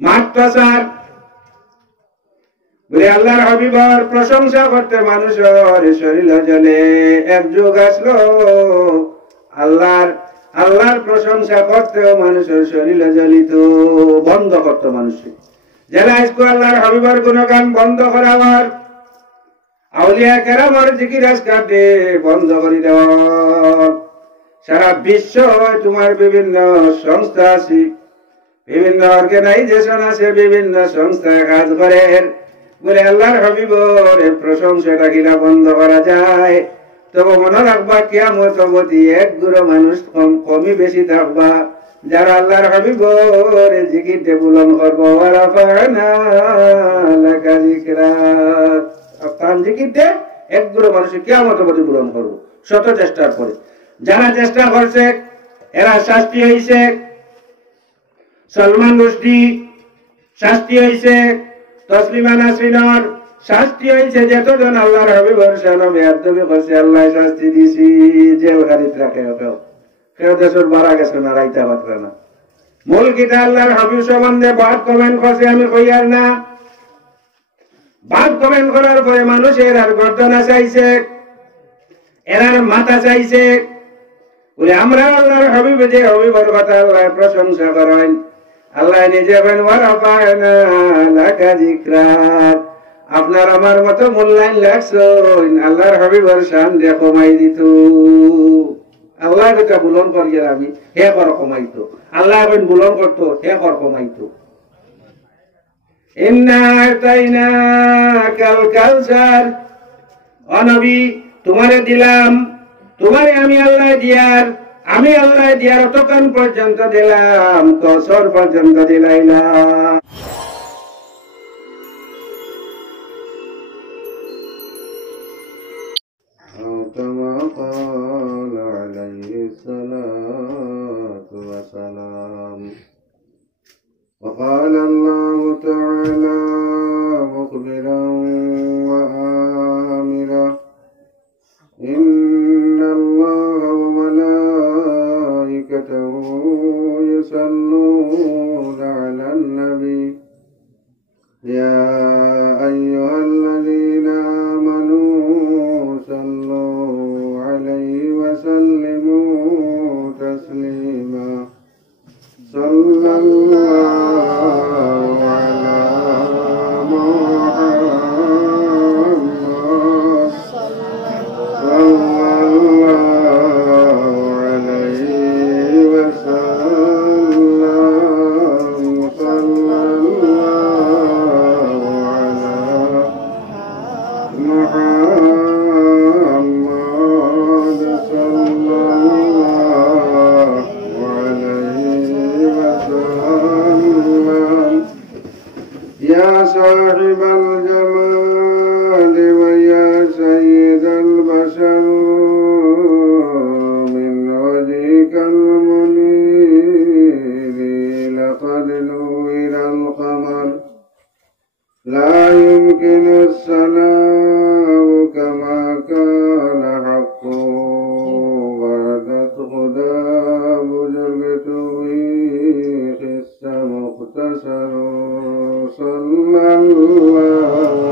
মাঠ প্রচার বলে আল্লাহর হাবিবের প্রশংসা করতে মানুষের শরীর জ্বলে। এক যুগ আসলো আল্লাহর প্রশংসা করতেও মানুষের শরীর জ্বলিত, বন্ধ করত মানুষকে। যারা আজকে আল্লাহর হাবিবের গুণগান বন্ধ করাবার, আউলিয়া কেরামের জিকির আজকারকে বন্ধ করে দেওয়ার, সারা বিশ্ব তোমার বিভিন্ন সংস্থা আছে, বিভিন্ন অর্গানাইজেশন আছে, বিভিন্ন সংস্থা কাজ করে বলে আল্লাহর হাবিবের প্রশংসাটা কিনা বন্ধ করা যায়। তবে মনে রাখবা কিয়ামত অবধি এক গুরু মানুষ কমই বেশি থাকবা যারা আল্লাহর হাবিবের জিকিরতে বুলন্দ করবো। ওয়ারাফা'না লাকা যিকরাক, তার জিকিরতে এক গুরু মানুষ কিয়ামত অবধি বুলন্দ করবো শত চেষ্টার পরে। যারা চেষ্টা করছে এরা শাস্তি হয়েছে। সলমান রুশদি শাস্তি হয়েছে, তসলিমা নাসরিনের শাস্তি হয়েছে, যতজন আল্লাহর হাবিবের শানে বেয়াদবি করছে আল্লাহ শাস্তি দিয়েছি, জেলখানিতে রাখে। কেউ দেশের বাড়া গেছে না, রাইতা পাত্রা না। মূল কিতা আল্লাহর হাবিব সম্বন্ধে বাদ কমেন্ট করছে, আমি কইয়ার না। বাদ কমেন্ট করার পরে মানুষ এরার গর্দনা চাইছে, এরার মাথা চাইছে। বলে আমরা আল্লাহর হাবিব যে হাবিবের কথা আল্লাহ প্রশংসা করেন, আল্লাহ নিজে বলেন ওয়ারাফা'না লাকা যিকরাক, আপনার আমার মতো মূল্যায়ন লাগছেন আল্লাহর হাবিবের শান দিয়ে কমাই দিত। আল্লাহ এটা বুলন করিয়ে আমি হে কর কমাইতো, আল্লাহ বুলন করতো হে কর কমাইতো। ইন্না আতাইনাকাল কাউসার, ও নবী তোমারে দিলাম, তোমারে আমি আল্লাহ দিয়ার অতক্ষণ পর্যন্ত দিলাম, কসর পর্যন্ত দিলাইলাম। كما قال عليه الصلاة والسلام. وقال الله تعالى مخبرا وآمرا إن الله وملائكته يصلون على النبي يا أيها الذين آمنوا صلوا عليه وسلموا تسليما. صلى الله على محمد صلى الله عليه وسلم. صلى الله على محمد صلى الله عليه وسلم. يا صاحب الجمال ويا سيد البشر من وجهك المنير لقد نور القمر لا يمكن السلام كما كان حقه وردت خدام جربته خس مختصر. صلى الله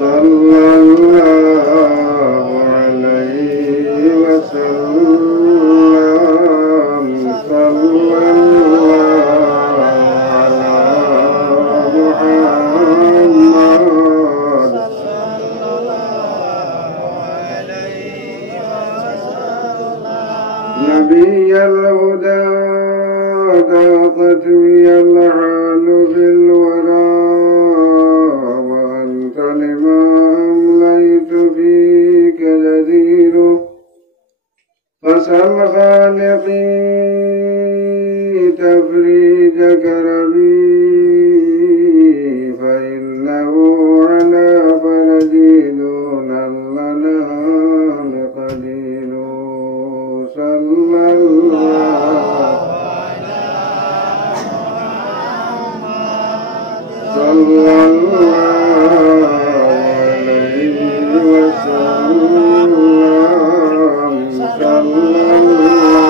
صلى الله عليه وسلم. صلى الله على محمد نبي الهدى ضاقت بي الحال في الورى وأنت لما أمليت فيك جدير. فسل خالقي تفريج كربي فإنه على فرجي دون اللنام قليل. صلى الله صلى الله عليه وسلم. صلى الله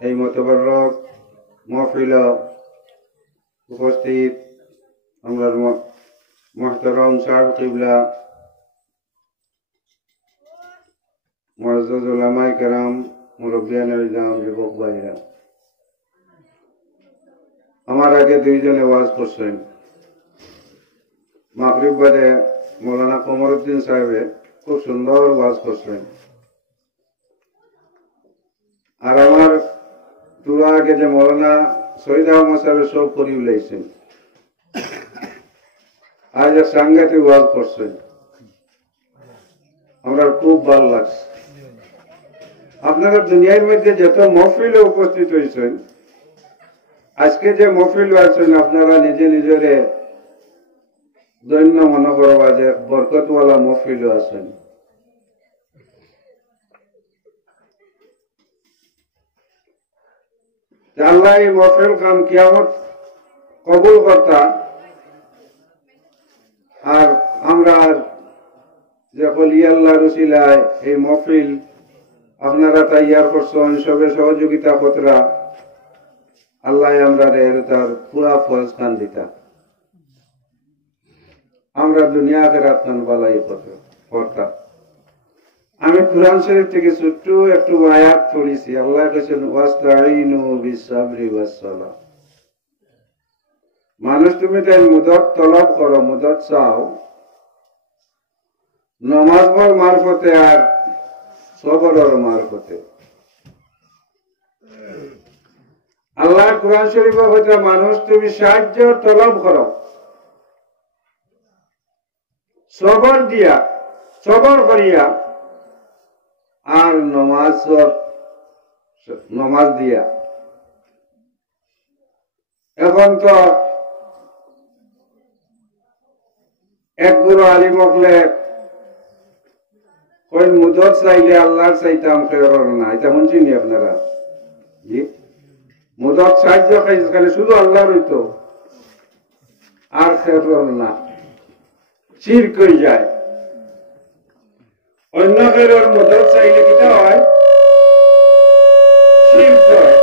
এই মতবরক মাহফিল উপস্থিত আমরা মুহতারাম সাহেব কিবলা মুআজ্জাজ উলামায়ে কেরাম মুরব্বিয়ান ইসলাম যুবক ভাইরা আমার আগে দুইজনে ওয়াজ করছেন মাগরিব বাদে মৌলানা কমরউদ্দিন সাহেবে খুব সুন্দর ওয়াজ করছেন আর আমার তুরা আগে যে মৌলানা শহীদ আহমদ সাহেব সব করি উলাইছেন আজ এক সাংঘাতিক ওয়াজ করছেন আমরা খুব ভালো লাগছে আপনারা দুনিয়ার মধ্যে যত মহফিলে উপস্থিত হয়েছেন আজকে যে মহফিল আছেন আপনারা নিজে নিজরে দৈন্য মনে করবা যে বরকতওয়ালা মহফিল আছেন আল্লাহ এই মহফিল কাম কিয়ামত কবুল কর্তা আর আমরা যে কলি আল্লাহর উসিলায় এই মহফিল আপনারা তৈয়ার করছেন সবে সহযোগিতা পত্রা আল্লাহ আমরা তার পুরা ফরজ খান দিতা আমরা দুনিয়া আখিরাত খান বালাই করতা আমি কুরআন শরীফ থেকে ছোট্ট একটু আয়াত পড়েছি আল্লাহ বলেছেন ওয়াস্তাঈনু বিসসাবরি ওয়াসসালাহ মানুষ তুমি তাই মুদত তলব করো মুদত চাও নামাজ মারফতে আর সবরের মারফতে আল্লাহ কুরআন শরীফে হইতে মানুষ তুমি সাহায্য তলব করো সবর করিয়া আর নমাজ দিয়া এখন তো এক গুরু আলিম হকলে কই মুদত চাইলে আল্লাহর চাইতাম খেয়র না এটা শুনছি নি আপনারা জি মুদত সাহায্য খাইলে শুধু আল্লাহর হইতো আর খেয়র না শিরক হয়ে যায় অন্য খেয়র মুদত চাইলে কিটা হয় শিরক হয়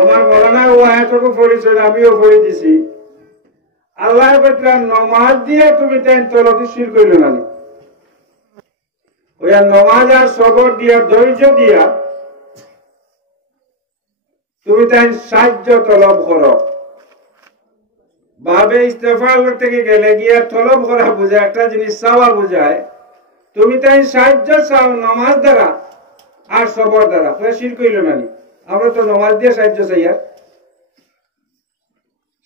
আমার মৌলানা ও আয়াতকে পড়েছেন আমিও পড়ে দিছি আল্লাহ বলতে নমাজ দিয়ে তুমি তাই তলতে শিরক হইল না ওই নমাজ আর সবর দিয়া ধৈর্য দিয়া তুমি তাই সাহায্য তলব করো ভাবে ইস্তেফার থেকে গেলে গিয়া তলব করা বোঝায় একটা জিনিস চাওয়া বোঝায় তুমি তাই সাহায্য চাও নমাজ দ্বারা আর সবর দ্বারা শিরক হইল না আমরা তো নমাজ দিয়ে সাহায্য চাই আর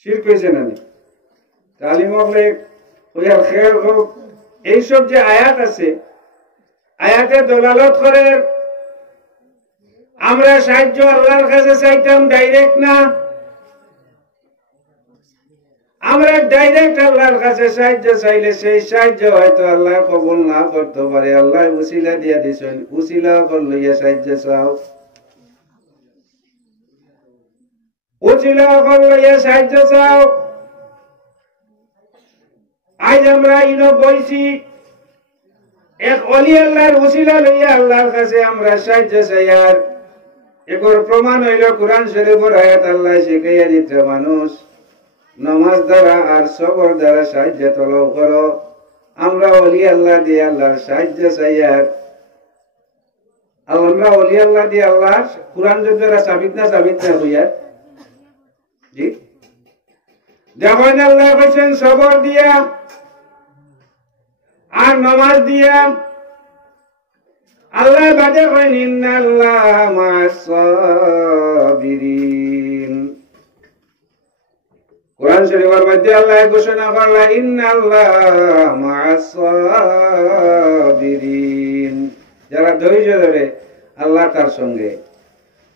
শিরক হয়েছে না তালিম হলে খেয়াল হোক এইসব যে আয়াত আছে আয়াতে দলালত করে আমরা সাহায্য আল্লাহর কাছে চাইতাম ডাইরেক্ট না আমরা ডাইরেক্ট আল্লাহর কাছে সাহায্য চাইলে সেই সাহায্য হয়তো আল্লাহ কবুল না করতে পারে আল্লাহ উসিলা দিয়া দিছেন উসিলা করলে সাহায্য চাও উসিলা করলে সাহায্য চাও আজ আমরা ইনো বইছি এক ওলি আল্লাহর উসিলা লইয়া আল্লাহর কাছে আমরা সাহায্য চাই আর এর প্রমাণ হইল কুরআন শরীফের আয়াত আল্লাহ শিখাইয়া দিতে মানুষ নামাজ দ্বারা আর সবর দ্বারা সাহায্য তলব করো আমরা ওলি আল্লাহ দিয়ে আল্লাহর সাহায্য চাই আর আমরা ওলি আল্লাহ দিয়ে আল্লাহ কুরআন দ্বারা সাবিত না হইয়া জি যখন আল্লাহ বলেছেন সবর দিয়া আর নামাজ দিয়া আল্লাহ বাদে কইন ইন্নাল্লাহা মা'আস সাবিরিন কুরআন শরীফের মধ্যে আল্লাহ ঘোষণা করলেন ইন্নাল্লাহা মা'আস সাবিরিন যারা ধৈর্য ধরে আল্লাহ তার সঙ্গে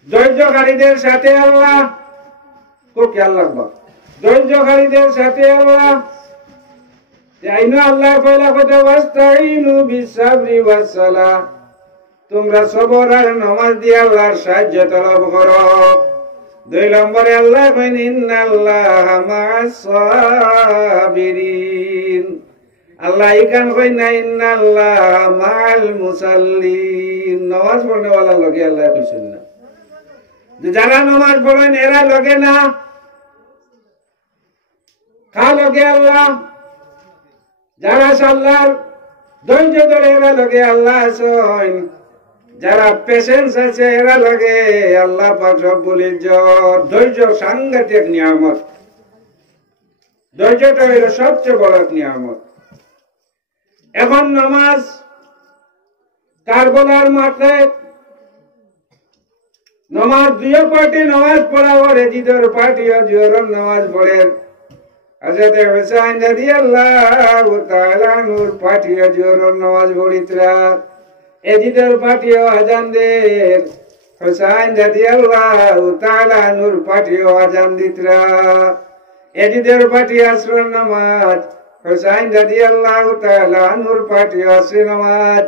ধৈর্যকারীদের সাথে আল্লাহ খুব খেয়াল রাখবা ধৈর্যকারীদের সাথে আল্লাহ আইনো আল্লাহ কইলা কথা ওয়াস্তাইনু বিসসাবরি ওয়াসসালাহ তোমরা সবর আর নামাজ দিয়ে আল্লাহর সাহায্য তলব করো দুই নম্বরে আল্লাহ কইন ইন্নাল্লাহা মা'আস সাবিরিন আল্লাহ ইকান কইন ইন্নাল্লাহা মা'আল মুসাল্লিন নামাজ পড়নেওয়ালা লগে আল্লাহ কইছেন না যারা নামাজ পড়েন এরা লগে না, কা লগে আল্লাহ। যারা সাল্লার ধৈর্য ধরে এরা লগে আল্লাহ আছেন, যারা পেশেন্স আছে এরা লগে আল্লাহ পাক রব্বুল ইজ্জত। ধৈর্য সাংঘাতিক নিয়ামত, ধৈর্যটা হইল সবচেয়ে বড় নিয়ামত। এখন নামাজ কারবালার মাঠে নামাজ দুই পার্টি নামাজ পড়াবো, এজিদের পার্টি জোহরের নামাজ পড়ে। হযরত হুসাইন রাদিয়াল্লাহু তাআলা নূর পার্টি জোহরের নামাজ পড়িতরা, এজিদের পার্টি আজান দের। হুসাইন রাদিয়াল্লাহু তাআলা নূর পার্টি আজান দিতরা, এজিদের পার্টি আসরের নামাজ। হুসাইন রাদিয়াল্লাহু তাআলা নূর পার্টি আসরের নামাজ,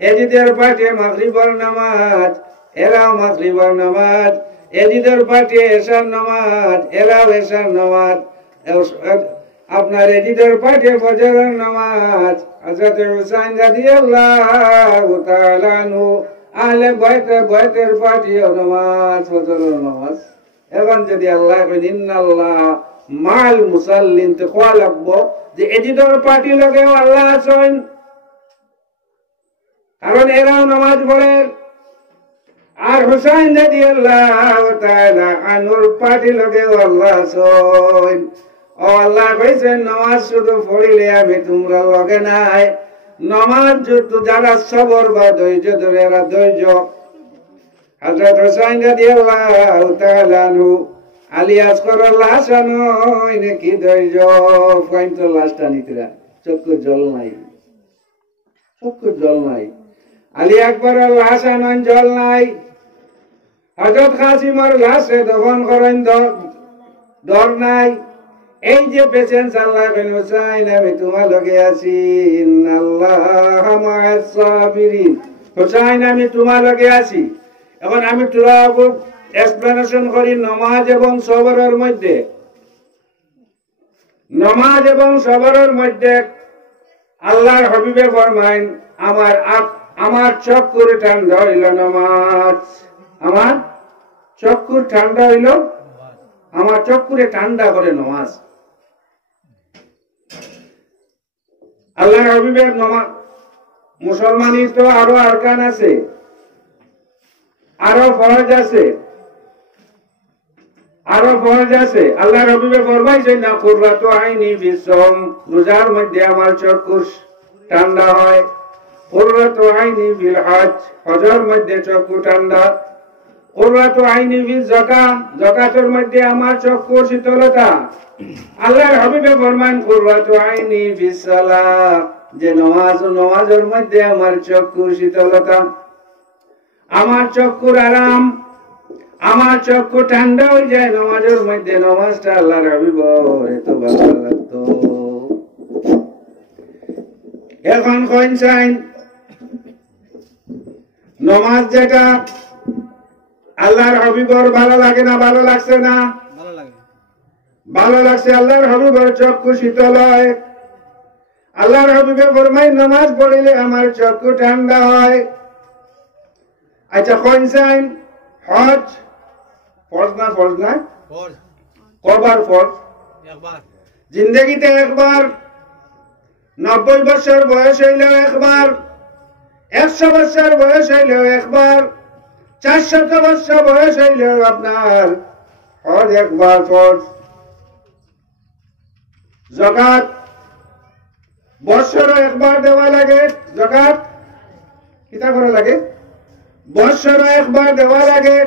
এজিদের পার্টি মাগরিবের নামাজ, এরাও মাগরিবের নামাজ। এজিদের পার্টি এশার নামাজ, এরাও এশার নামাজ। আপনার এজিদের পার্টি ফজরের নামাজ। হযরত হুসাইন রাদিয়াল্লাহু তাআলা আনহু আহলে বাইতের পার্টি নামাজ, ফজরের নামাজ। এখন যদি আল্লাহ কইন ইন্নাল্লাহ মাল মুসাল্লিন, তো কোয়া লাগবো যে এজিদের পার্টি লগেও আল্লাহ আছেন, কারণ এরাও নামাজ পড়ে। আর হুসাইন রাদিয়াল্লাহু তাআলা আনহুর পার্টি লগেও আল্লাহ আছেন। ও আল্লাহ কইছেন নামাজ শুধু পড়িলে আমি তোমরা লগে নাই, নামাজ যত যারা সবর বা ধৈর্য ধরে এরা ধৈর্য। হযরত হুসাইন রাদিয়াল্লাহু তাআলা আনহু আলী আসগরের লাশ আনয় নাকি ধৈর্য ফাইনতো লাশটা নিতরা, চক্ষু জল নাই, চক্ষু জল নাই। আলী আকবরের লাশ আনয় জল নাই। হযরত কাসিমের লাশে দফন করেন ডর নাই। এই যে পেশেন্স আল্লাহ বিন হুসাইন আমি তোমার লগে আছি, ইন্নাল্লাহ মা'আস সাবিরিন। হুসাইন আমি তোমার লগে আছি। এখন আমি তোরা এক্সপ্লেনেশন করি নামাজ এবং সবরের মধ্যে। নামাজ এবং সবরের মধ্যে আল্লাহর হাবিবে ফরমাইন আমার চক্ষুর ঠান্ডা হইল নামাজ, আমার চক্ষুর ঠান্ডা হইল, আমার চক্ষুরে ঠান্ডা করে নামাজ। আল্লাহর হাবিবের নামাজ। মুসলমানের তো আরো আরকান আছে, আরো ফরজ আছে, আরো ফরজ আছে। আল্লাহর হাবিবে ফরমাইছেন না কুররাতু আইনি ফিস-সাওম, রোজার মধ্যে আমার চক্ষু ঠান্ডা হয়। কুররাতু আইনি ফিল হজ, হজের মধ্যে চক্ষু ঠান্ডা। কুররাতু আইনি ফিজ যাকাত, যাকাতের মধ্যে আমার চক্ষু শীতলতা। আল্লাহর হাবিবে ফরমান কুররাতু আইনি ফিস সালাত, যে নামাজের মধ্যে আমার চক্ষু শীতলতা, আমার চক্ষুর আরাম, আমার চক্ষু ঠান্ডা হয়ে যায় নামাজের মধ্যে। নামাজটা আল্লাহর হাবিব এত ভালো লাগতো। এখন কইছেন নামাজ যেটা আল্লাহর হাবিবর ভালো লাগে না, ভালো লাগছে না? ভালো লাগে, ভালো লাগছে। আল্লাহর হাবিবর চক্ষু শীতল হয়। আল্লাহর হাবিবে ফরমায় নামাজ পড়িলে আমার চক্ষু ঠান্ডা হয়। আচ্ছা কইছেন হজ ফরজ না? ফরজ না? ফরজ। কবার ফরজ? একবার। জিন্দেগিতে একবার। 90 বছর বয়স হইলেও একবার, 100 বছর বয়স হইলেও একবার, 400 বছর বয়স হইলেও আপনার হজ একবার ফরজ। যাকাত বছরে একবার দেওয়া লাগে। যাকাত কিতা করা লাগে? বছরে একবার দেওয়া লাগে,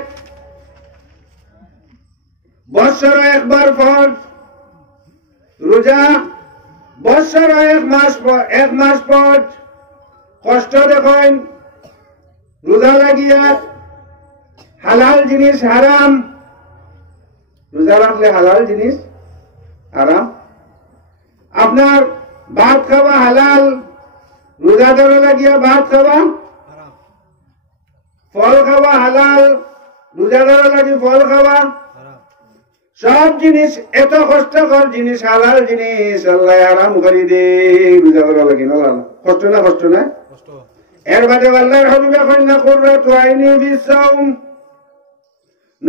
বছরে একবার ফরজ। রোজা বছরে এক মাস ফরজ। কষ্ট দেখেন রোজা লাগিয়া, হালাল জিনিস হারাম। রোজা রাখলে হালাল জিনিস হারাম। আপনার ভাত খাওয়া হালাল, রোজা ধরে লাগিয়া ভাত খাওয়া হারাম। ফল খাওয়া হালাল, রোজা ধরে লাগি ফল খাওয়া হারাম। সব জিনিস এত কষ্টকর জিনিস, হালাল জিনিস আল্লাহ হারাম করে দে রোজা ধরে লাগি। না কষ্ট না? কষ্ট না? এর বাদে আল্লাহর হাবিবে কইনা কুররাতু আইনি ফিস-সাওম,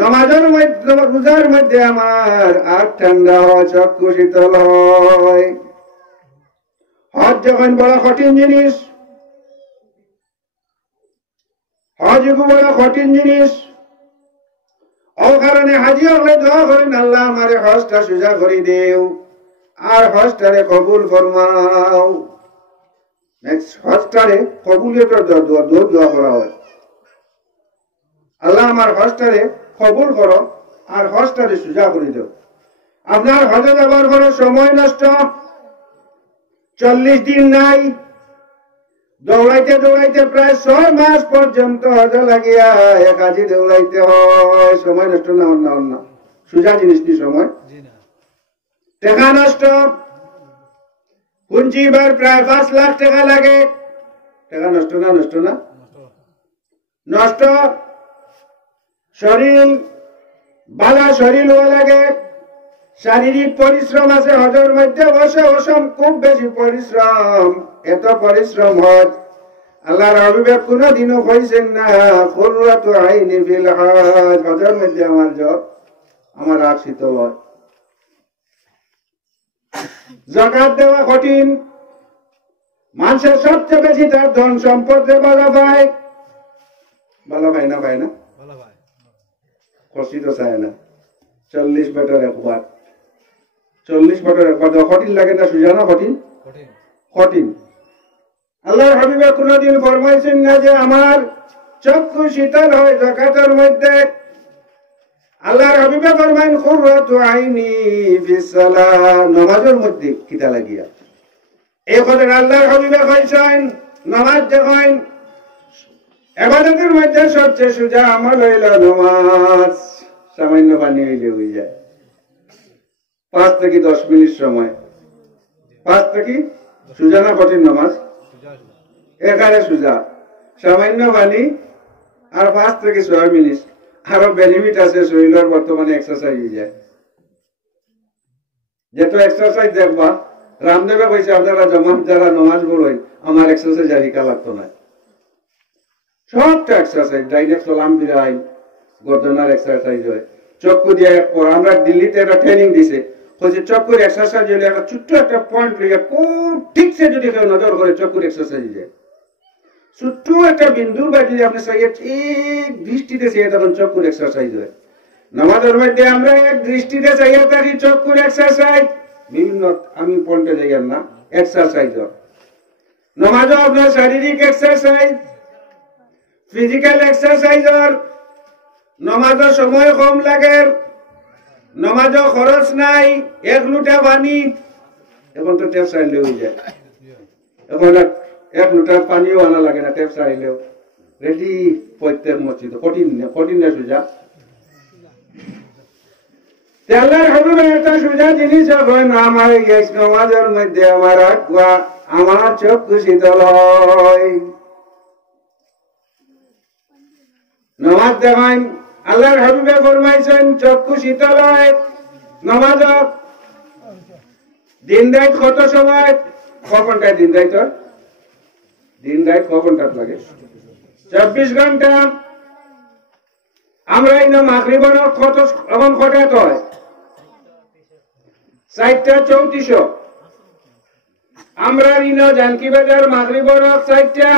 নামাজের মধ্যে রোজার মধ্যে আমার আর ঠান্ডা হয়, চক্ষু শীতল হয়। হজ যখন বড় কঠিন জিনিস, হজ বড় কঠিন জিনিস, ও কারণে হাজি হলে দোয়া করেন, আল্লাহ আমারে হজটা সোজা করে দেও আর হজটারে কবুল ফরমাও। হজটারে কবুলের দোয়া করা হয়, আল্লাহ আমার হজটারে কবুল করো আর হজটারে সোজা করে দেও। আপনার হজে যাবার পরে সময় নষ্ট, 40 দিন নাই, দৌড়াইতে দৌড়াইতে প্রায় 6 মাস পর্যন্ত হজে লাগিয়া এক হাজি দৌড়াইতে হয়। সময় নষ্ট না অন্য সোজা জিনিস কি সময়? টাকা নষ্ট, পুঞ্জিবার প্রায় 5 লাখ টাকা লাগে। টাকা নষ্ট না নষ্ট। শরীর বালা শরীর হওয়া লাগে, শারীরিক পরিশ্রম আছে হজের মধ্যে, খুব বেশি পরিশ্রম। এত পরিশ্রম হজ আল্লাহর হাবিব কোনদিনও কইছেন না কুররাতু আইনি ফিল হজ, হজের মধ্যে আমার আর শীতল হয়। যাকাত দেওয়া কঠিন, মানুষের সবচেয়ে বেশি তার ধন সম্পদ বালা পায় না খুশি তো চায় না। 40 বছর একবার, 40 বছর একবার কঠিন লাগে না? সুজা না কঠিন। আল্লাহর হাবিব কোনদিন ফরমাইছেন না যে আমার চক্ষু শীতল হয় যাকাতের মধ্যে। আল্লাহর হাবিব ফরমাইন কুররাতু আইনি ফিস সালাহ, নামাজের মধ্যে কিতা লাগিয়া। এই কথা আল্লাহর হাবিব কইছেন নামাজ যখন ইবাদতের মধ্যে সবচেয়ে সোজা আমল হইল নামাজ। সামান্য পানি হইলে হয়ে যায়, 5 থেকে 10 মিনিট সময়। 5 থেকে সোজা না কঠিন? নামাজ এখানে সোজা, সামান্য পানি আর 5 থেকে 6 মিনিট। আরো বেনিফিট আছে, শরীরের বর্তমানে এক্সারসাইজ হয়ে যায়। যেহেতু এক্সারসাইজ দেখবা, রামদেবে কইছে আপনারা যারা নামাজ পড়েন আমার এক্সারসাইজ আর হিকা লাগতো না। সবটা এক্সারসাইজ, ডাইরেক্ট সালাম বিরাই, গর্দনার এক্সারসাইজ হয়, চক্ষু দিয়ে। আমরা দিল্লিতে একটা ট্রেনিং দিছে, কইছে চক্ষুর এক্সারসাইজ হলে একটা ছোট্ট একটা পয়েন্ট লিখে খুব ঠিকছে যদি কেউ নজর করে চক্ষুর এক্সারসাইজ যায়। ছোট্ট একটা বিন্দুর বা যদি আপনি ঠিক দৃষ্টিতে চাইয়ে তখন চক্ষুর এক্সারসাইজ হয়। নামাজের মধ্যে আমরা এক দৃষ্টিতে চাইয়ে থাকি, চক্ষুর এক্সারসাইজ বিভিন্ন, আমি পয়েন্টে যাই না, এক্সারসাইজ হয়। নামাজও আপনার শারীরিক এক্সারসাইজ, ফিজিক্যাল এক্সারসাইজ। নামাজও সময় কম লাগে, নামাজও খরচ নাই, 1 লোটা পানি। এখন তো ট্যাপ চাইলে হয়ে যায়, এখন 1 লোটা পানিও আনা লাগে না, ট্যাপ চাইলেও রেডি প্রত্যেক মসজিদ। কঠিন না সোজা? আল্লাহর হাবিব একটা সোজা জিনিস হয় না আমার নামাজের মধ্যে আমার চক্ষু শীতল হয়। নামাজ দেখান আল্লাহর হাবিবে ফরমাইছেন চক্ষু শীতল হয় নামাজ। দিন রাত কত সময়? 6 ঘন্টায় দিন রাত হয়। দিন রাত 6 ঘন্টা লাগে, 24 ঘন্টা। আমরা এই মাগরিবের কত এখন কটা হয়? 4টা 34। আমরা জানকি বাজার মাগরিবের 4টা,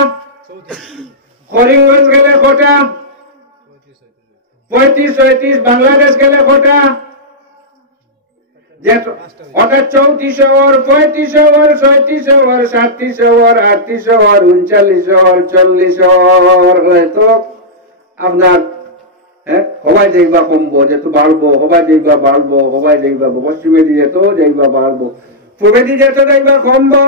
করিমগঞ্জ গেলে কটা? 35-36। বাংলাদেশ গেলে কটা? অর্থাৎ 34 over, 35 over, 36 over, 37 over, 38 over, 39 over, 40 over. তো আপনার হবাই যাইবা কমবো, যেহেতু বাড়বো, হবাই যাইবা বাড়বো, হবাই যাইবা পশ্চিমে দিয়ে তো যাইবা বাড়বো, পূর্বে দিয়ে যেত যাইবা কমবো।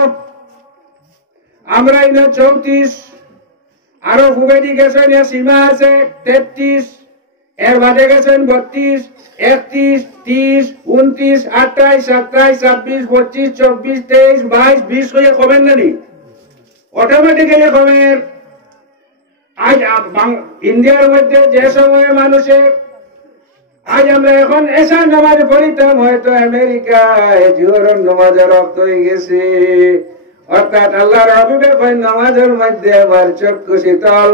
আমরা 34, আরো পূর্বে দিয়ে গেছেন সীমা আছে 33, এর বাদে গেছেন 32, 31, 30, 29, 28, 27, 26, 25, 24, 23, 22, 20 হয়ে কমেন না নি? অটোমেটিক্যালি কমেন। আজ ইন্ডিয়ার মধ্যে যে সময়ে মানুষের আজ আমরা এখন এসা নামাজ পড়িতাম, হয়তো আমেরিকায় জোহরের নামাজের রক্ত হয়ে গেছে। অর্থাৎ আল্লাহর হাবিবে কয় নামাজের মধ্যে আমার চক্ষু শীতল।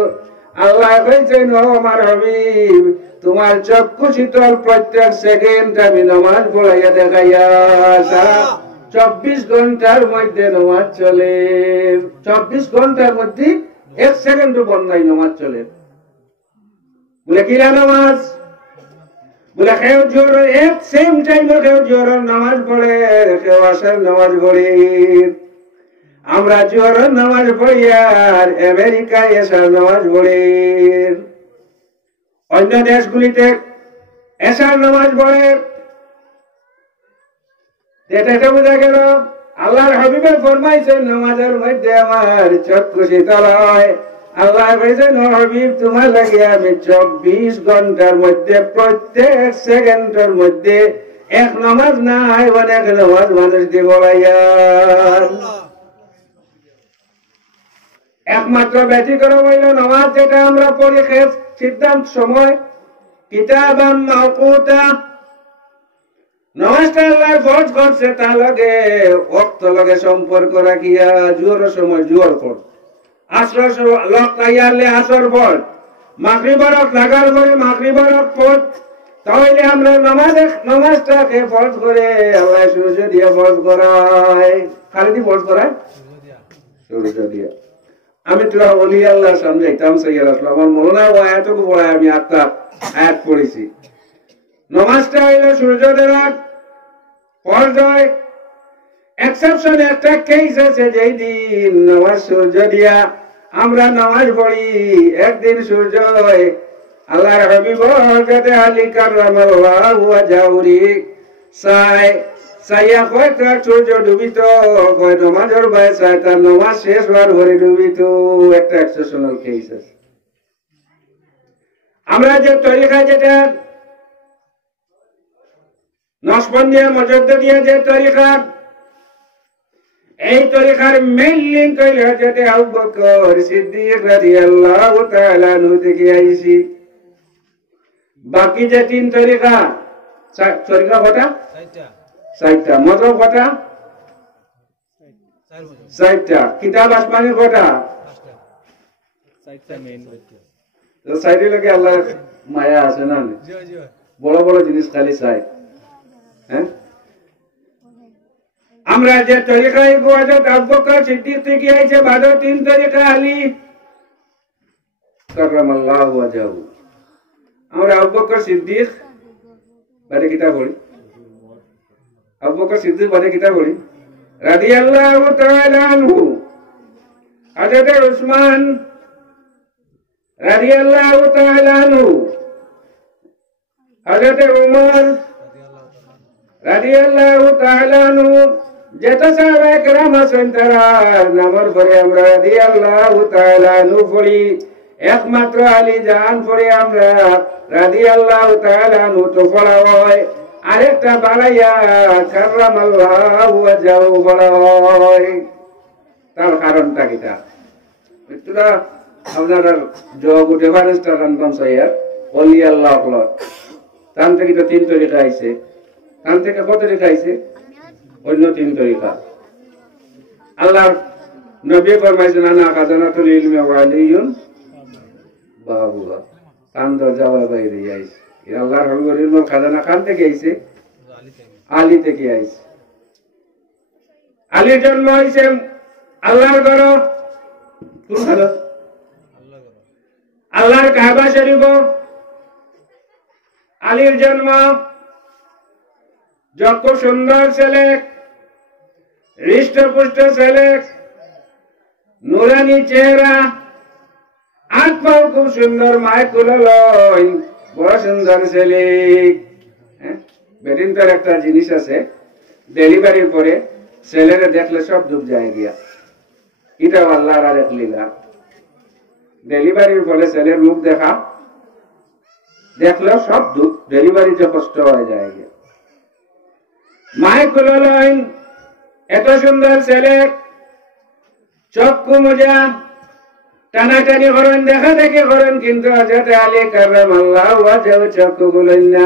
আল্লাহ কইছেন ও আমার হাবিব তোমার চক্ষু শীতল প্রত্যেক সেকেন্ড আমি নামাজ পড়াইয়া দেখাইয়া 24 ঘন্টার মধ্যে নামাজ চলে 24 ঘন্টার মধ্যে 1 সেকেন্ডও বন্ধ নাই নামাজ চলে বলে কিরা নামাজ বলে কেউ জোর এক সেম টাইমে কেউ জোর নামাজ পড়ে কেউ আসার নামাজ পড়ে আমরা জোর নামাজ পড়ি আর আমেরিকায় এসার নামাজ পড়ে অন্য দেশগুলিতে এসার নামাজ পড়ে এটা বোঝা গেল আল্লাহর হাবিবের ফরমাইছেন নামাজের মধ্যে আমার চক্ষু শীতল হয় আল্লাহ বলেছেন ও হাবিব তোমার লাগে আমি 24 ঘন্টার মধ্যে প্রত্যেক সেকেন্ডের মধ্যে এক নামাজ নাই অনেক নামাজ মানুষ দিয়ে বলাইয়া একমাত্র ব্যতিক্রম হইল নামাজ যেটা আমরা পড়ি সিদ্ধান্ত সময় কিতাবাম মাওকুতা নামাজটা আল্লাহ ফরজ করছে তার লগে ওয়াক্ত লগে সম্পর্ক রাখিয়া জোহর সময় জোহর পড় আসর লোক তাইয়ালে আসর পড় মাগরিবের ওয়াক্ত লাগার পরে মাগরিবের ওয়াক্ত পড় তাহলে আমরা নামাজটাকে ফরজ করে আল্লাহ সূর্য দিয়ে ফরজ করায় খালি দিয়ে ফরজ করায় সূর্য দিয়ে আমি তো ওলি আল্লাহর সামনে যাইতাম সাইয়া রাসূল আমার মনে হয় আয়াতটুকু পড়ায় আমি আয়াত পড়েছি নামাজটা হইল সূর্য দেওয়া ফরজ হয় এক্সেপশন একটা কেস আছে যেই দিন নামাজ সূর্য দিয়া আমরা নামাজ পড়ি একদিন সূর্য আল্লাহর হাবিব হযরত আলী কাররামাল্লাহু ওয়াজহুরি সাইয়া কয় তার সূর্য ডুবিত কয় নামাজের বয়সে তার নামাজ শেষ হওয়ার পরে ডুবিত একটা এক্সেপশনাল কেস আছে আমরা যে তরিকা যেটা নসবন্দিয়া মজদ্দিয়া যে তরিকা এই তরিকার মেইন লিঙ্ক হইল হযরত আবু বকর সিদ্দিক রাদিয়াল্লাহু তাআলা আনহু থেকে আইছি বাকি যে তিন তরিকা কটা চারটা মতলব কটা চারটা কিতাব আসমানি কটা চারটে লোকে আল্লাহ মায়া আছে না বড় বড় জিনিস খালি চাই হ্যাঁ আমরা যে তরিকায় হযরত আবু বকর সিদ্দিক থেকে আইছে বাদ তিন তরিকা আলী কাররামাল্লাহু ওয়াজহু আমরা আবু বকর সিদ্দিক বাদে কিতাব পড়ি আবু বকর সিদ্দিক বাদে কিতাব পড়ি রাদিয়াল্লাহু তাআলা আনহু হযরত উসমান রাদিয়াল্লাহু তাআলা আনহু হযরত উমর রাদিয়াল্লাহু তাআলা আনহু যেটা সাহাবায়ে কেরাম আছেন তারা নামের পরে আমরা রাদিয়াল্লাহু তাআলা আনহু পড়ি একমাত্র আলী জান পড়ি আমরা রাদিয়াল্লাহু তাআলা আনহু তো পড়া হয় আরেকটা বাড়াইয়া কাররামাল্লাহু ওয়াজহু পড়া হয় তার কারণটা কিটা এটা আপনারা যোগ ডিফারেন্সটা কনফার্ম সাইয়া ওলি আল্লাহ হলো তান থেকে তো তিন তরিকা আইছে তান থেকে কত তরিকা আইছে অন্য তিন তরিকা আল্লাহ নবী ফরমাইছেন আনা খাজানাতুল ইলমি ওয়া আলিয়ুন বাবুয়া কান দরজা বাইরে আইছে আল্লাহর হবিবের ইলমের খাজানা কান থেকে আইছে আলী থেকে আইছে আলীর জন্ম হইছে আল্লাহর ঘর কোন ঘর আল্লাহর কাবা শরীফ আলীর জন্ম যত সুন্দর ছেলে হৃষ্টপুষ্ট ছেলে নুরানি চেহারা হাত পাও খুব সুন্দর মায় কুললয় বড় সুন্দর ছেলে বেদিনটার একটা জিনিস আছে ডেলিভারির পরে ছেলেরা দেখলে সব ডুব যায় গিয়া এটা আল্লাহর আরেক লীলা ডেলিভারির ফলে ছেলের মুখ দেখা দেখলেও সব দুঃখ ডেলিভারি যে কষ্ট হয়ে যায় গিয়া মায় কুললয় এত সুন্দর ছেলে চক্ষু মোজা টানাটানি করেন দেখা দেখি করেন কিন্তু হযরত আলী কাররামাল্লাহু ওয়াজহু চক্ষু খুলেন না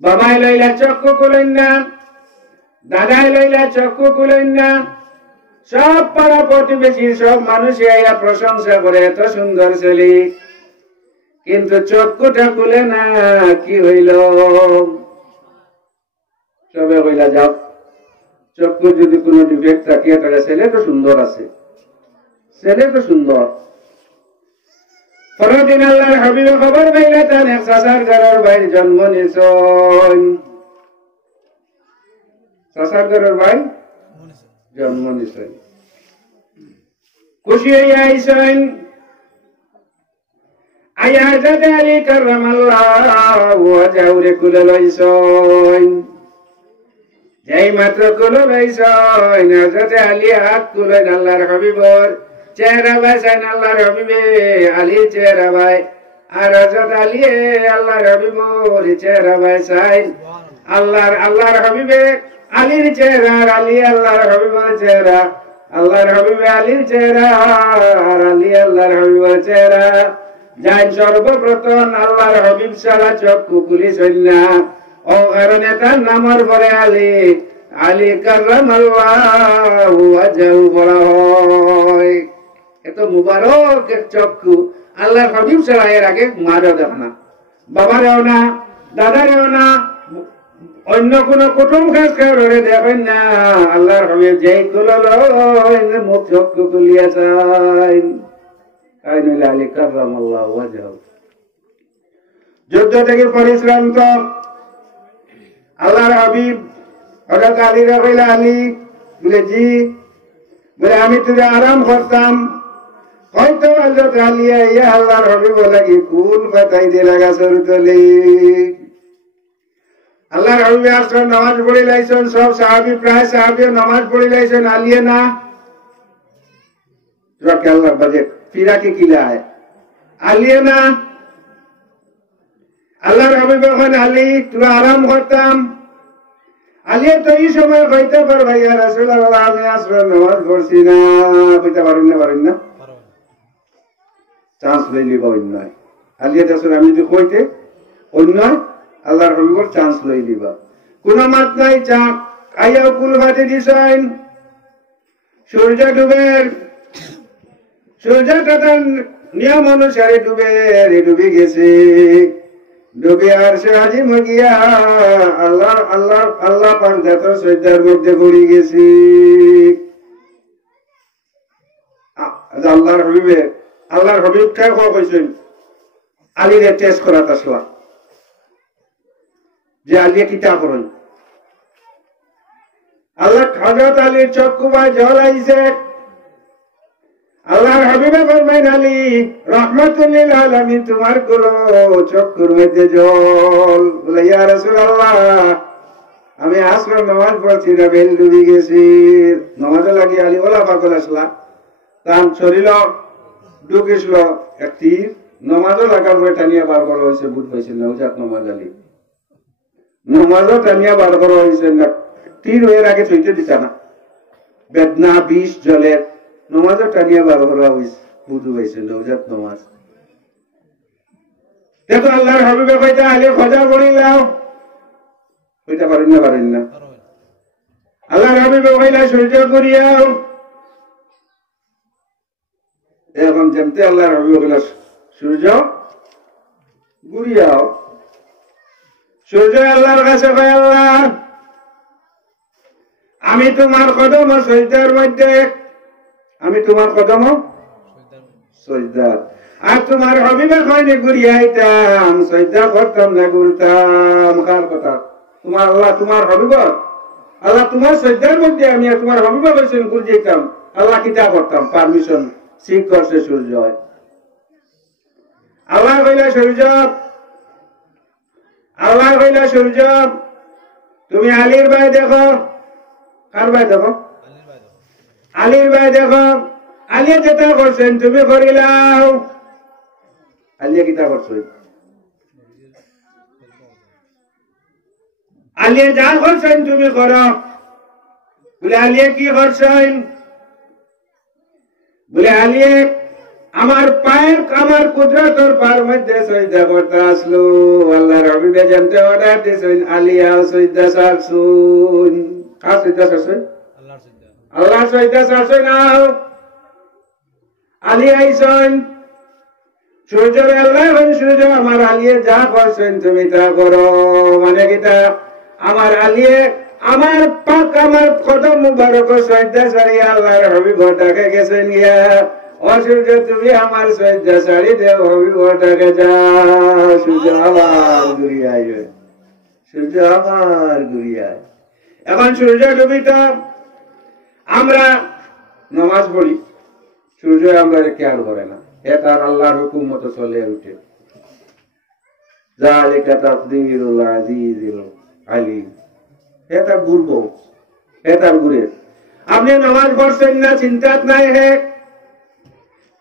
বাবাই লইলা চক্ষু খুলেন না দাদাই লইলা চক্ষু খুলেন না সব পাড়া প্রতিবেশী সব মানুষ আইয়া প্রশংসা করে এত সুন্দর ছেলে কিন্তু চক্ষুটা খুলে না, কি হইল? সবে হইলা যাও, চক্ষু যদি কোনো ডিফেক্ট থাকে, তাহলে ছেলে তো সুন্দর আছে, ছেলে তো সুন্দর। পরদিন আল্লাহর হাবিবে খবর পাইলে তার এক চাচার ঘরের ভাই জন্ম নিয়েছেন। চাচার ঘরের ভাই জন্ম নিয়েছেন, খুশি হইয়া আইছেন। আইয়া হযরত আলী কাররামাল্লাহু ওয়াজহাহু কুলে লইছেন। যেই মাত্র কুলে লইছেন, হযরত আলী হাত তুলেন আল্লাহর হাবিবর চেহারা বাইছেন। আল্লাহর হাবিবে আলীর চেহারা বাই, আর হযরত আলী আল্লাহর হাবিবর চেহারা বাইছেন। আল্লাহর হাবিবে আলীর চেহারা, আর আলী আল্লাহর হাবিবের চেহারা, আল্লাহর হাবিবে আলীর চেহারা, আর আলী আল্লাহর হাবিবের চেহারা। যাই সর্বপ্রথম আল্লাহর হাবিব ছাড়া চক্ষু খুলিছেন না, ও কারণে তার নামের পরে আলী, আলী কাররামাল্লাহু ওয়াজহাহু বলা হয়। এত মুবারক এক চক্ষু, আল্লাহর হাবিব ছাড়া এর আগে মারও দেখে না, বাবারেও না, দাদারেও না, অন্য কোন কুটুম খাস কারণে দেখেন না। আল্লাহর হাবিব যেই খুলল, মুখ চক্ষু খুলিয়া চান। তাই নইলে আলী কাররামাল্লাহু ওয়াজহাহু। যুদ্ধ থেকে পরিশ্রান্ত আল্লাহর হাবিব হযরত আলী রাদিয়াল্লাহু আলী বলে, জি, বলে আমি তোরে আরাম করতাম। হয়তো হযরত আলী ইয়া আল্লাহর হাবিব লাগি কুল ফাতাই দিয়ে লাগা সর তলে। আল্লাহর হাবিব আসর নামাজ পড়ে লাইছেন, সব সাহাবী প্রায় সাহাবী নামাজ পড়ে লাইছেন, আলিয়ে না রাকে আল্লাহ বাজে ফিরাকে কিলায় আলিয়ে না। আল্লাহর হাবিব এখন আলী তোরা আরাম করতাম। আলিয়ে তো এই সময় কইতে পারবা, ইয়া রাসূলুল্লাহ আমি আসর নামাজ পড়ছি না, কইতে পারেন না চান্স লইলি বা অন্যায়। আলিয়ে আসর আমি যদি কইতে অন্যায়, আল্লাহর হাবিবর চান্স লই দিবা, কোন মাত নাই। চাপ আইয়া কুল বাজে দিছেন, সূর্য ডুবের, সূর্যটা তার নিয়ম অনুসারে ডুবে গেছে। ডুবে আর সে আজিম গিয়া আল্লাহ পাক যত সজ্জার মধ্যে পড়ে গেছি। আল্লাহর হাবিব কে কইছেন আলীরে টেস্ট করাতে আসলা, যে আলিয়ে কিতা করেন। আল্লাহ হযরত আলীর চক্ষু বা জল আইছে। আল্লাহর হাবিবে ফরমাইন, আলী রাহমাতুল লিল আলামিন, তোমার কোন চক্ষুর মধ্যে জল? বলে, ইয়া রাসূলুল্লাহ আমি আসর নামাজ পড়ছি না, বেল ডুবে গেছি। নামাজে লাগি আলী ওলা পাগল আসলা, তার শরীর ডুবেছিল এক তীর, নামাজও লাগার পরে টানিয়া বার করা হয়েছে, বুঝ পাইছে না উজাত নামাজ। আলী নামাজও টানিয়া বার করা হয়েছে না, তীর হয়ে আগে ছইতে দিতা না, বেদনা বিষ জলের নামাজও টানিয়া বার করা হয়েছে, বুঝ পাইছে না উজাত নামাজ। দেখো আল্লাহর হাবিবে কইতে আলী খোঁজা পড়িলাও, কইতে পারেন না। আল্লাহর হাবিবে কইলা সূর্য করিয়াও। এখন যেমতে আল্লাহর হাবিবে কইলা সূর্য ঘুরিয়াও। সূর্য আল্লাহর কাছে কয়, আল্লাহ আমি তোমার কদম সজদার মধ্যে, আমি তোমার কদম সজদার, আর তোমার হাবিবে কইনে ঘুরিয়াইতাম, সজদা করতাম না, ঘুরতাম। কার কথা? তোমার আল্লাহ, তোমার হাবিব আল্লাহ, তোমার সজদার মধ্যে আমি আর তোমার হাবিবে কইছেন ঘুরিয়াইতাম, আল্লাহ কিতা করতাম? পারমিশন ঠিক করছে সূর্য। আল্লাহ কইলা সূর্য তুমি আলীর ভাই দেখো। কার ভাই দেখো? আলীর ভাই দেখো। আলিয়া যেটা করছেন তুমি করিলাও। আলিয়া কিতা করছেন? আলিয়া যা করছেন তুমি করো। বলে আলিয়া কি করছেন? বলে আলিয়া আমার পায়ের, আমার কুদরতের পার মধ্যে সজদা করতে আসলো। আল্লাহর হাবিবে জানতে অর্ডার দিয়েছেন আলিয়া সজদা সারছুন। কার সজদা সারছুন? আল্লাহর সজদা সারছুন। আলী আইছেন সূর্যের আল্লাহ সূর্য আমার আলিয়ে যা করছেন তুমি তা করো, মানে কিটা আমার আলিয়ে আমার পাক আমার কদম মুবারক সজ্জা সারি আল্লাহর হবিবটাকে গেছেন গিয়া, ও সূর্য তুমি আমার সজ্জা সারি দেও হবিবটাকে যাও। সূর্য আবার ঘুরিয়ায়, সূর্য আবার ঘুরিয়ায়। এখন সূর্য ডুবিত আমরা নামাজ পড়ি, সূর্য আমরা খেয়াল করে না, এ তার আল্লাহর হুকুম মতো চলে উঠে। যালিকা তাকদীরুল আজিজিল আলীম, এ তার ঘুরব, এ তার ঘুরে। আপনি নামাজ পড়ছেন না, চিন্তা নাই হে,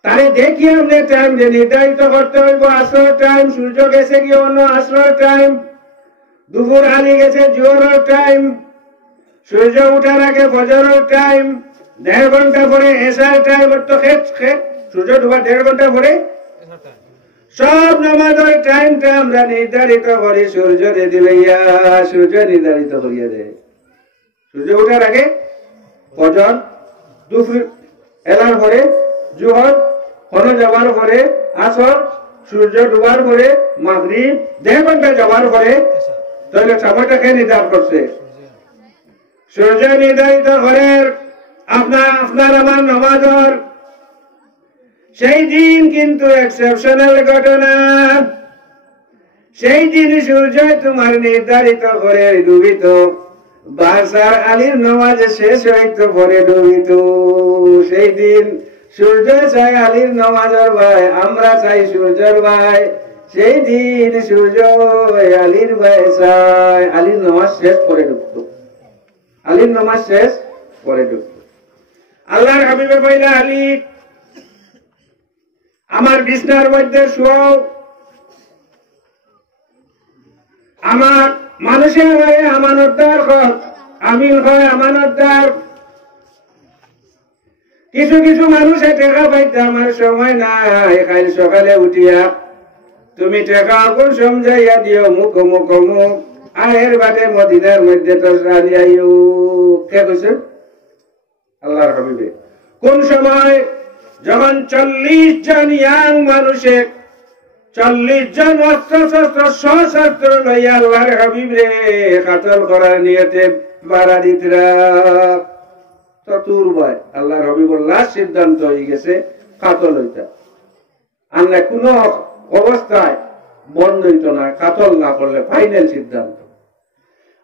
তারে দেখি আপনি টাইম যে নির্ধারিত করতে হইব। আসর টাইম, সূর্য গেছে কি অন্য আসর টাইম, দুপুর হারিয়ে গেছে জোহরের টাইম, সূর্য উঠার আগে ফজরের টাইম, 1.5 ঘন্টা পরে এশার টাইম, তো সূর্য ডুবার 1.5 ঘন্টা পরে সব নামাজের টাইমটা আমরা নির্ধারিত করি সূর্য দিলাইয়া, সূর্য নির্ধারিত করিয়া দেয়। সূর্য উঠার আগে ফজর, দুপুর এলার পরে জোহর, হন যাওয়ার পরে আসর, সূর্য ডুবার পরে মাগরিব, 1.5 ঘন্টা যাওয়ার পরে, তাহলে সময়টাকে নির্ধারণ করছে সূর্য নির্ধারিত করে। আপনার আমার নামাজের সেই দিন কিন্তু এক্সেপশনাল ঘটনা, সেই দিন সূর্য তোমার নির্ধারিত করে ডুবিত, বাসার আলীর নামাজ শেষ হইতো পরে ডুবিত। সেই দিন সূর্য চাই আলীর নামাজের ভাই, আমরা চাই সূর্যের ভাই। সেই দিন সূর্য আলীর ভাই চাই, আলীর নামাজ শেষ করে ডুবতো, আলীর নামাজ শেষ করে ডুবতো। আল্লাহর হাবিবে কইলা, আলী আমার বিছনার মধ্যে শুও, আমার মানুষের হয়ে আমানতদার হক, আমিন হয় আমানতদার। কিছু কিছু মানুষে টাকা পাইতে আমার সময় নাই, কাল সকালে উঠিয়া তুমি টাকা কোন সমঝাইয়া দিও মুখ মুখ মুখ, আর এর বাদে মদিনার মধ্যে তো আনিয়াইও। কে কইছে? আল্লাহর হাবিবে। কোন সময়? যখন 40 জন ইয়াং মানুষে 40 জন অস্ত্র শস্ত্র সশস্ত্র লইয়া আল্লাহর হাবিব রে কাতল করার নিয়তে বাড়া দিতরা, চতুর ভাই আল্লাহর হাবিবর লাস্ট সিদ্ধান্ত হয়ে গেছে কাতল হইতা। আর না কোন অবস্থায় বন্ধ হইত না, কাতল না করলে ফাইনাল সিদ্ধান্ত।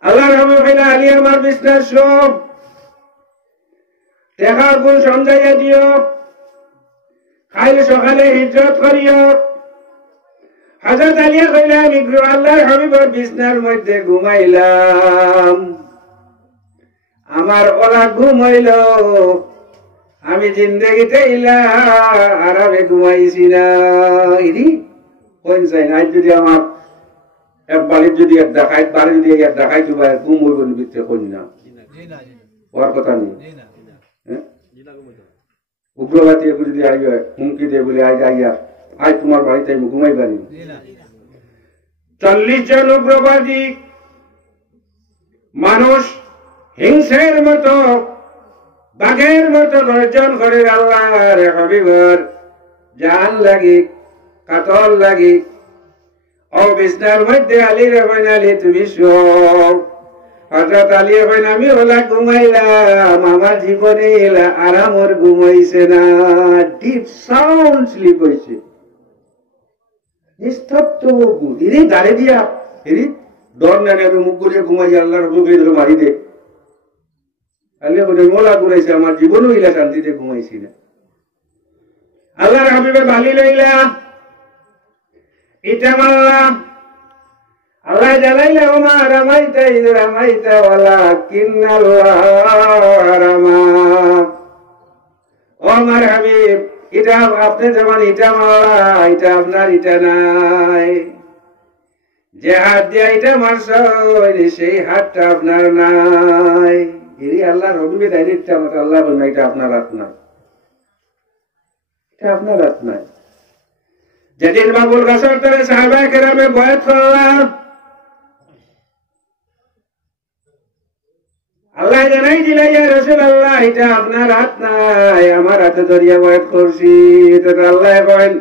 আল্লাহর হাবিব কইলা, আলী আমার বিজনেস সব টাকার গুণ সমঝাইয়া দিও, কাল সকালে হিজরত করিও। হযরত আলী কইলা, আমি আল্লাহর হাবিবের বিছনার মধ্যে ঘুমাইলাম, আমার ওলা ঘুম হইল, আমি জিন্দেগিতে ইলা আরামে ঘুমাইছি না। ইদি কোন চাই না, যদি আমার এক বাড়ির যদি এক দেখাই, বাড়ি যদি এক দেখাই তো ঘুম হইব ভিতরে কোন না, ওর কথা নেই। উগ্রবাদী যদি আই হুমকি দিয়ে বলে আইয়া আজ তোমার বাড়িতে আমি ঘুমাই পারি। 40 জন উগ্রবাদী মানুষ হিংসের মতো বাঘের মতো গর্জন করে আল্লাহর হাবিবর জান লাগি কাতল লাগি। ও বিছনার মধ্যে আলী রহমান, আলী তুমি শোও। হযরত আলী রহমান, আমি ওলা ঘুমাইলাম, আমার জীবনে এলা আরামর ঘুমাইছে না, ডিপ সাউন্ড স্লিপ হয়েছে, নিস্তব্ধ মুখ। এরই দাঁড়ে দিয়া এরই ডর না নেবে, মুখ করে ঘুমাই আল্লাহর বুকে ধরে মারি দে। আল্লাহ বলে মোলা ঘুরাইছে, আমার জীবনও ইলা শান্তিতে ঘুমাইছি না। আল্লাহর হাবিবে বালি লইলা ইটা মারলাম, আল্লাহ জানাইলে ওমা রামাইতা ইদ রামাইতা ওয়ালাকিন্নাল্লাহ রামা। ও আমার হাবিব, এটা আপনি যেমন ইটা মারা, এটা আপনার ইটা নাই, যে হাত দিয়া ইটা মারছ সেই হাতটা আপনার নাই। এরই আল্লাহর হাবিবে ডাইরেক্ট আমাকে আল্লাহ বলবে, এটা আপনার হাত নাই, এটা আপনার হাত নাই। যেদিন বাবুল গাছের তলে সাহাবায়ে কেরামে বয়াত করলাম, আল্লাহ জানাই দিলা, ইয়া রাসূলুল্লাহ এটা আপনার হাত নাই, আমার হাতে ধরিয়া বয়াত করছি। তো আল্লাহ কইন,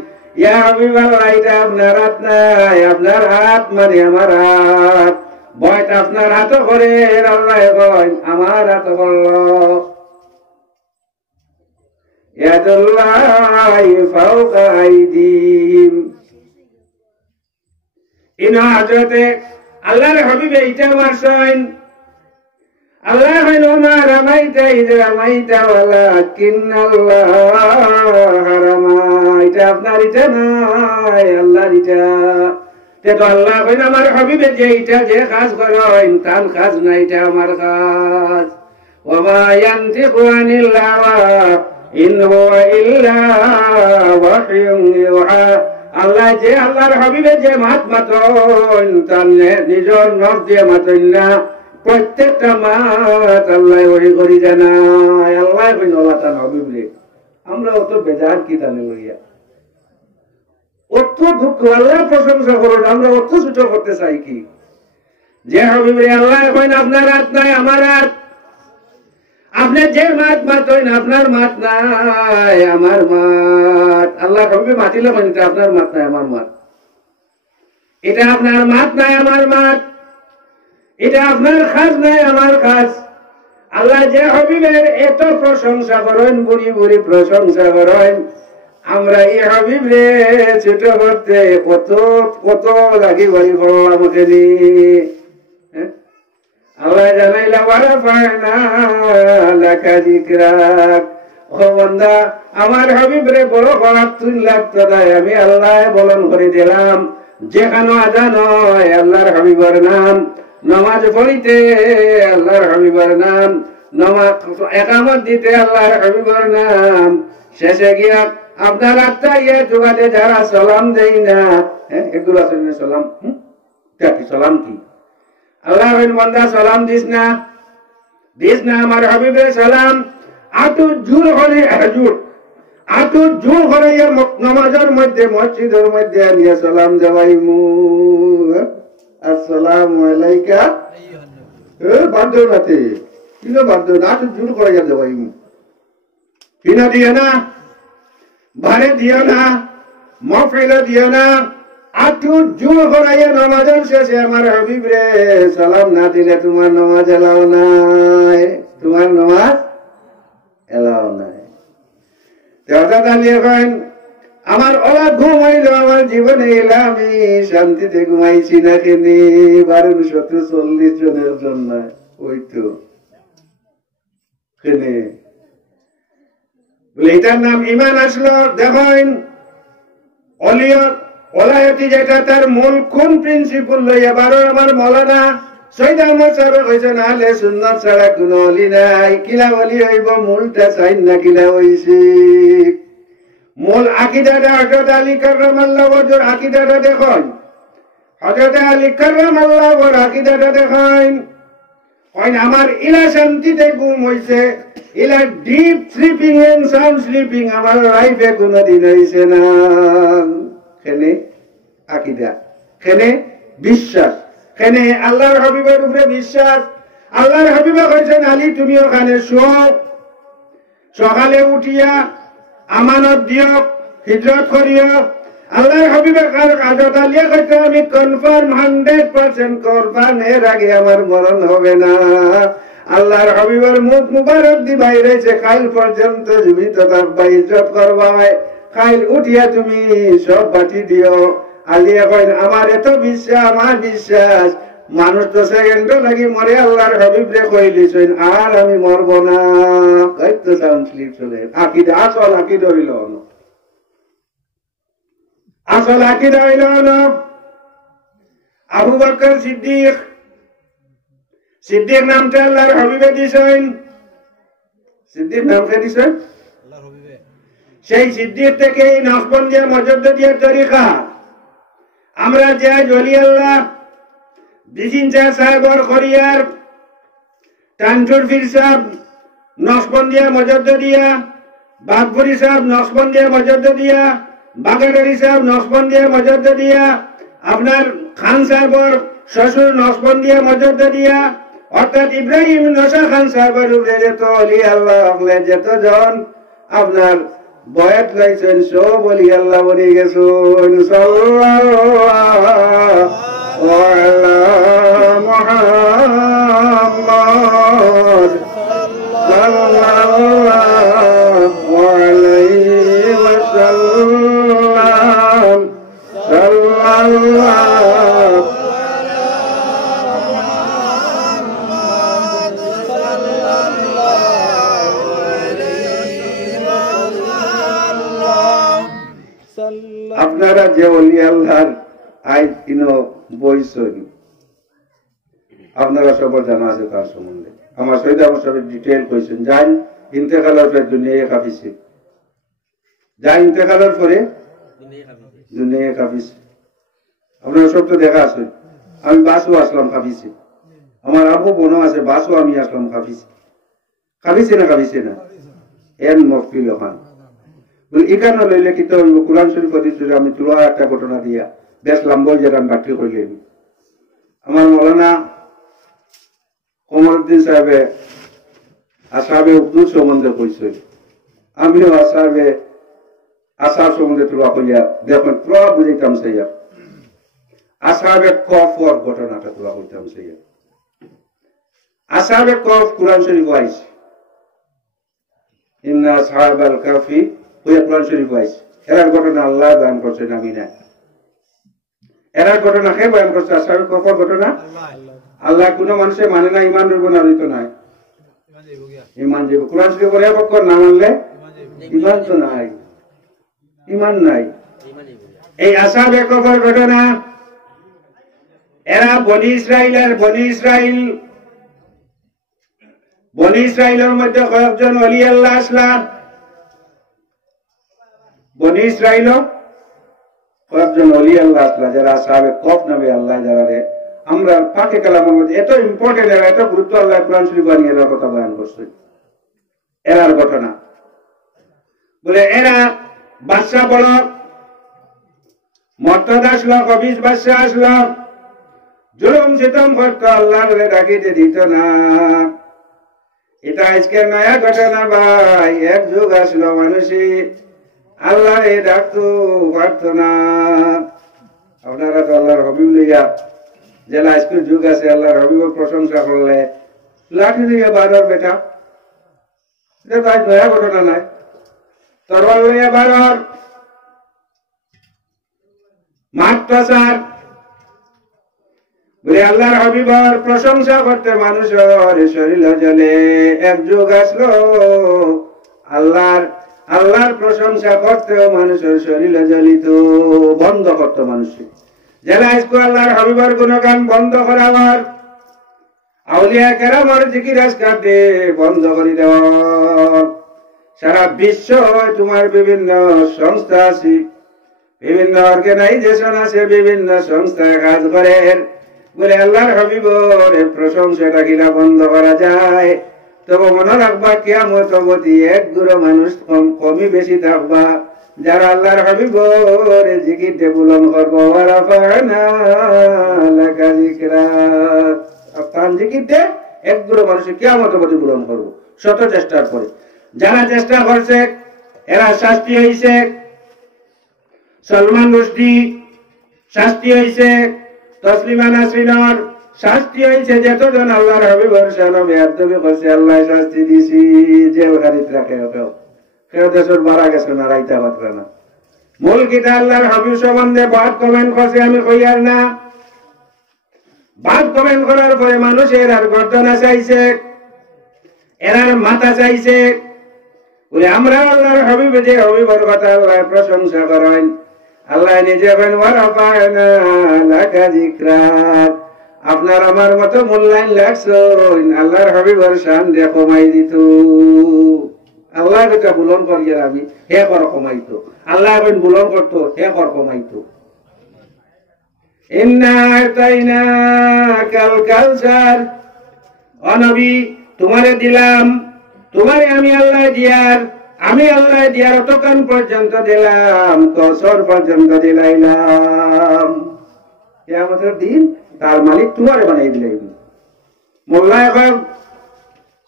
ইয়া হাবিবাল্লাহ এটা আপনার হাত নাই, আপনার হাত মানে আমার হাত, বয়টা আপনার হাত করে আল্লাহ কয় আমার হাত করলো। ইয়াদুল্লাহি ফাওকা আইদিহিম। ইনো হযরতে আল্লাহর হাবিব এইটা মারছেন। আল্লাহ কইল মা রামাইতা ইয রামাইতা ওয়ালাকিন্নাল্লাহ হারামা। এটা আপনার এটা নাই, আল্লাহর এটা। তো আল্লাহ কইল আমার হাবিবে যে এটা যে কাজ করেন তার কাজ না, এটা আমার কাজ। ওয়া মা ইয়ানতিকু আনিল হাওয়া ইন হুয়া ইল্লা ওয়াহয়ুন ইউহা। আল্লাহ যে আল্লাহর হাবিবে যে মাত মাতন তার নিজের নফস দিয়ে মাতন না, প্রত্যেকটা মাত আল্লাহ ওই করি জানায়। আল্লাহ কইল তার হাবিবে আমরা অত বেজার কি জানি লইয়া, অত দুঃখ আল্লাহ প্রশংসা করুন, আমরা অত ছোট করতে চাই কি? যে হাবিবে আল্লাহ কইন আপনার হাত নাই আমার হাত, আপনি যে মাত মাতইন আপনার মাত নাই আমার মাত। আল্লাহ হাবিবে মাতিলে কইন এটা আপনার মাত নাই আমার মাত, এটা আপনার মাত নাই আমার মাত, এটা আপনার খাজ নাই আমার খাজ। আল্লাহ যে হাবিবের এত প্রশংসা করেন, বুড়ি বুড়ি প্রশংসা করেন, আমরা এই হাবিবে ছোট করতে কত কত লাগি বাড়ি পড়লাম ওখানে। আল্লাহ জানাইলা ওয়ারাফা'না লাকা যিকরাক। ও বান্দা আমার হাবিবরে বড় গলাত তুই লাগতো না, আমি আল্লাহ বলন করে দিলাম। যেখানে আজান হয় আল্লাহর হাবিবের নাম, নামাজ পড়িতে আল্লাহর হাবিবের নাম, নামাজ ইকামত দিতে আল্লাহর হাবিবের নাম, শেষে গিয়া আপনার আত্মাইয়া জোগাতে যারা সালাম দেই না, এগুলো আছে সালাম, কি সালাম কি? আল্লাহ বান্দা সালাম দিস না আমার হাবিবের সালাম। আটু জোর করে আটু জোর করে নামাজের মধ্যে মসজিদের মধ্যে নিয়ে সালাম দেওয়াইমু। আসসালামু আলাইকা বাধ্য নাতে কিনো বাধ্য না, আটু জোর করে দেওয়াইমু। কিনা দিয়ে না, ভারে দিও না, মফিলে দিও না, আটু জোর করাইয়া নামাজের শেষে আমার হাবিব রে সালাম না দিলে তোমার নামাজ এলাও নাই, তোমার নামাজ এলাও নাই। আমার ওলা ঘুম হইল, আমার জীবনে এলাম আমি শান্তিতে ঘুমাইছি না কেনি 1240 জনের জন্য। ওই তো কেনে এটার নাম ইমান আসলো। দেখেন ওলায়তি যেটা তার মূল কোন প্রিন্সিপল লইয়া বারো আমার মৌলানা সৈয়দ আহমদ সাহেব কইছেন আহলে সুন্নাত ছাড়া কোন ওলি নাই। কিলা ওলি হইব মূলটা চাইন না কিলা হইছে মূল আকীদাটা। হযরত আলী কাররামাল্লাহু ওয়াজহুর আকীদাটা দেখুন, হযরত আলী কাররামাল্লাহু ওয়াজহুর আকীদাটা দেখুন। কইন আমার ইলা শান্তিতে ঘুম হইছে, ইলা deep sleeping and sound sleeping আমার লাইফে কোনদিন হইছে না। কেনে আকীদা, কেনে বিশ্বাস, কেনে আল্লাহর হাবিবের উপরে বিশ্বাস। আল্লাহর হাবিবে কইছেন আলী তুমি ওখানে শুও, সকালে উঠিয়া আমানত দিও, হিজরত করিও। আল্লাহর হাবিবের হযরত আলী কইতে আমি কনফার্ম 100% কনফার্ম এর আগে আমার মরণ হবে না। আল্লাহর হাবিবের মুখ মুবারক দি বাইরেছে কাল পর্যন্ত জীবিত থাকবা, হিজরত করবা, কাল উঠিয়া তুমি সব বাটি দিও। আলিয়া কইন আমার এত বিশ্বাস, আমার বিশ্বাস মানুষ তো সেকেন্ড লাগি মরে আল্লাহর হাবিব রে কইলিছেন আর আমি মরব না। কইতে সাউন্ড স্লিপ চলে আকীদা, আসল আকীদা হইল না, আসল আকীদা হইল না। আবু বকর সিদ্দিক, সিদ্দিক নামটা আল্লাহর হাবিবে দিছেন। সিদ্দিক নামটা দিছেন আল্লাহর হাবিবে। সেই সিদ্দিক থেকে নকশবন্দিয়া মজদ্দদিয়ার তরিকা আমরা যে ওলি আল্লাহ দিজিনচা সাহেবর খরিয়ার টানটুর ফির সাহেব নকশবন্দিয়া মজদ্দদিয়া, বাগপুরি সাহেব নকশবন্দিয়া মজদ্দদিয়া, বাগেরহাটি সাহেব নকশবন্দিয়া মজদ্দদিয়া, আপনার খান সাহেবর শ্বশুর নকশবন্দিয়া মজদ্দদিয়া, অর্থাৎ ইব্রাহিম নশা খান সাহেবের উপরে যত ওলি আল্লাহ যতজন আপনার বয়াত লাইছেন সব বলি আল্লাহ বলি গেছেন সাল্লাল্লাহু আলা মুহাম্মদ সাল্লাল্লাহু আলাইহি ওয়াসাল্লাম সাল্লাল্লাহু আপনারা যে ওলি আল্লাহর আইন কিনো বইছেন আপনারা সবার জানা আছে তার সম্বন্ধে আমার সৈয়দ আমার সব ডিটেইল কইছেন যাই ইন্তেকালের পরে দুনিয়া কাঁপিছে যাই ইন্তেকালের পরে দুনিয়া কাঁপিছে আপনারা সব তো দেখা আছে আমি বাসও আসলাম কাঁপিছে আমার আবু বোনও আছে বাসও আমি আসলাম কাঁপিছে কাঁপিছে না এন মফিল ওখান এখানে লইলে কিন্তু কোরআন শরীফ হাদিসে আমি তুলা একটা ঘটনা দিয়া বেশ লম্বা যেটা ব্যাখ্যা করলেন আমার মৌলানা কমরউদ্দিন সাহেবে আসাবে উর্দু সম্বন্ধে কইছেন আমিও আসার সম্বন্ধে তুলা কইয়া দেখুন পুরো বুঝাইতাম সেইয়া আসাবে কফর ঘটনাটা তুলা কইতাম সেইয়া আসাবে কফ কোরআন শরীফ আইছে ইন্না আসহাবাল কাফি কোরআন শরীফ আইছে এরার ঘটনা আল্লাহ বয়ান করছেন আমি না এরার ঘটনা কে বয়ান করছে আসহাবে কফর ঘটনা আল্লাহ কোন মানুষে মানে না ইমান রইব না রইতো নাই ইমান জীব কোরআন শরীফ পড়ে পক্ষ না মানলে ইমান তো নাই ইমান নাই এই আসহাবে কফর ঘটনা এরা বনি ইসরাইলের মধ্যে কয়েকজন ওলি আল্লাহ আসলাম বনি ইসরাইল কয়েকজন ওলি আল্লাহ আসলা যারা আসহাবে কফ নামে আল্লাহ যারা আমরা পাকে কালামের মধ্যে এত ইম্পর্টেন্ট এরা এত গুরুত্ব আল্লাহ কোরআন শরীফ বানিয়ে এর কথা বয়ান করছে এরার ঘটনা বলে এরা বাদশা বড় মর্তদ আসলো কবিজ বাদশা আসলো জুলুম সিতম করতো আল্লাহর ডাকিতে দিত না এটা আজকের নয়া ঘটনা ভাই এক যুগ আসলো মানুষই আল্লাহ ডাকতো পারত না আপনারা তো আল্লাহর হবিব লইয়া জেলা আজকের যুগ আছে আল্লাহর হবিবের প্রশংসা করলে লাঠি লইয়া বারর বেটা এটা তো আজ নয়া ঘটনা নাই তরবাল লইয়া বারর মাত্র স্যার বলে আল্লাহর হাবিবের প্রশংসা করতে মানুষের শরীর জ্বলে এক যুগ আসলো আল্লাহর প্রশংসা করতেও মানুষের শরীর জ্বলিত বন্ধ করতো মানুষকে জেলা স্কুল আল্লাহর হাবিবের গুণগান বন্ধ করাবার আউলিয়া কেরামের জিকির আজকারকে বন্ধ করে দেওয়ার সারা বিশ্ব তোমার বিভিন্ন সংস্থা আছে বিভিন্ন অর্গানাইজেশন আছে বিভিন্ন সংস্থা কাজ করে বলে আল্লাহর হাবিবের প্রশংসাটা কিনা বন্ধ করা যায় তবে মনে রাখবা কিয়ামত অবধি এক গুরু মানুষ কমই বেশি থাকবা যারা আল্লাহর হাবিবের জিকিরতে বুলন্দ করবো তার জিকিরতে এক গুরু মানুষ কিয়ামত অবধি বুলন্দ করবো শত চেষ্টার পরে যারা চেষ্টা করছে এরা শাস্তি হয়েছে সলমান রুশদি শাস্তি হয়েছে তসলিমা নাসরিনের শাস্তি হয়েছে যতজন আল্লাহর হাবিবের সামনে বেয়াদবি করছে আল্লাহ শাস্তি দিছি জেলখানিতে রাখে কেউ দেশের বাড়া গেছে না রাইতা পাত্রা না মূল কিতা আল্লাহর হাবিব সম্বন্ধে বাদ কমেন্ট করছে আমি কইয়ার না বাদ কমেন্ট করার পরে মানুষের আর গর্দনা চাইছে এরার মাথা চাইছে বলে আমরা আল্লাহর হাবিব যে হাবিবের কথা আল্লাহ প্রশংসা করেন আল্লাহ নিজে আপনার আমার মতো মূল্যায়ন লাগছেন আল্লাহর হাবিবের শান দিয়ে কমাই দিত আল্লাহ এটা বুলন করিয়ে আমি হে কর কমাইতো আল্লাহ এখন বুলন করতো হে কর কমাইতো অনবী তোমারে দিলাম তোমারে আমি আল্লাহ দিয়ার অতক্ষণ পর্যন্ত দিলাম কসর পর্যন্ত দিলাইলাম কিয়ামতের দিন তার মালিক তোমারে বানাই দিলাম মোল্লা এখন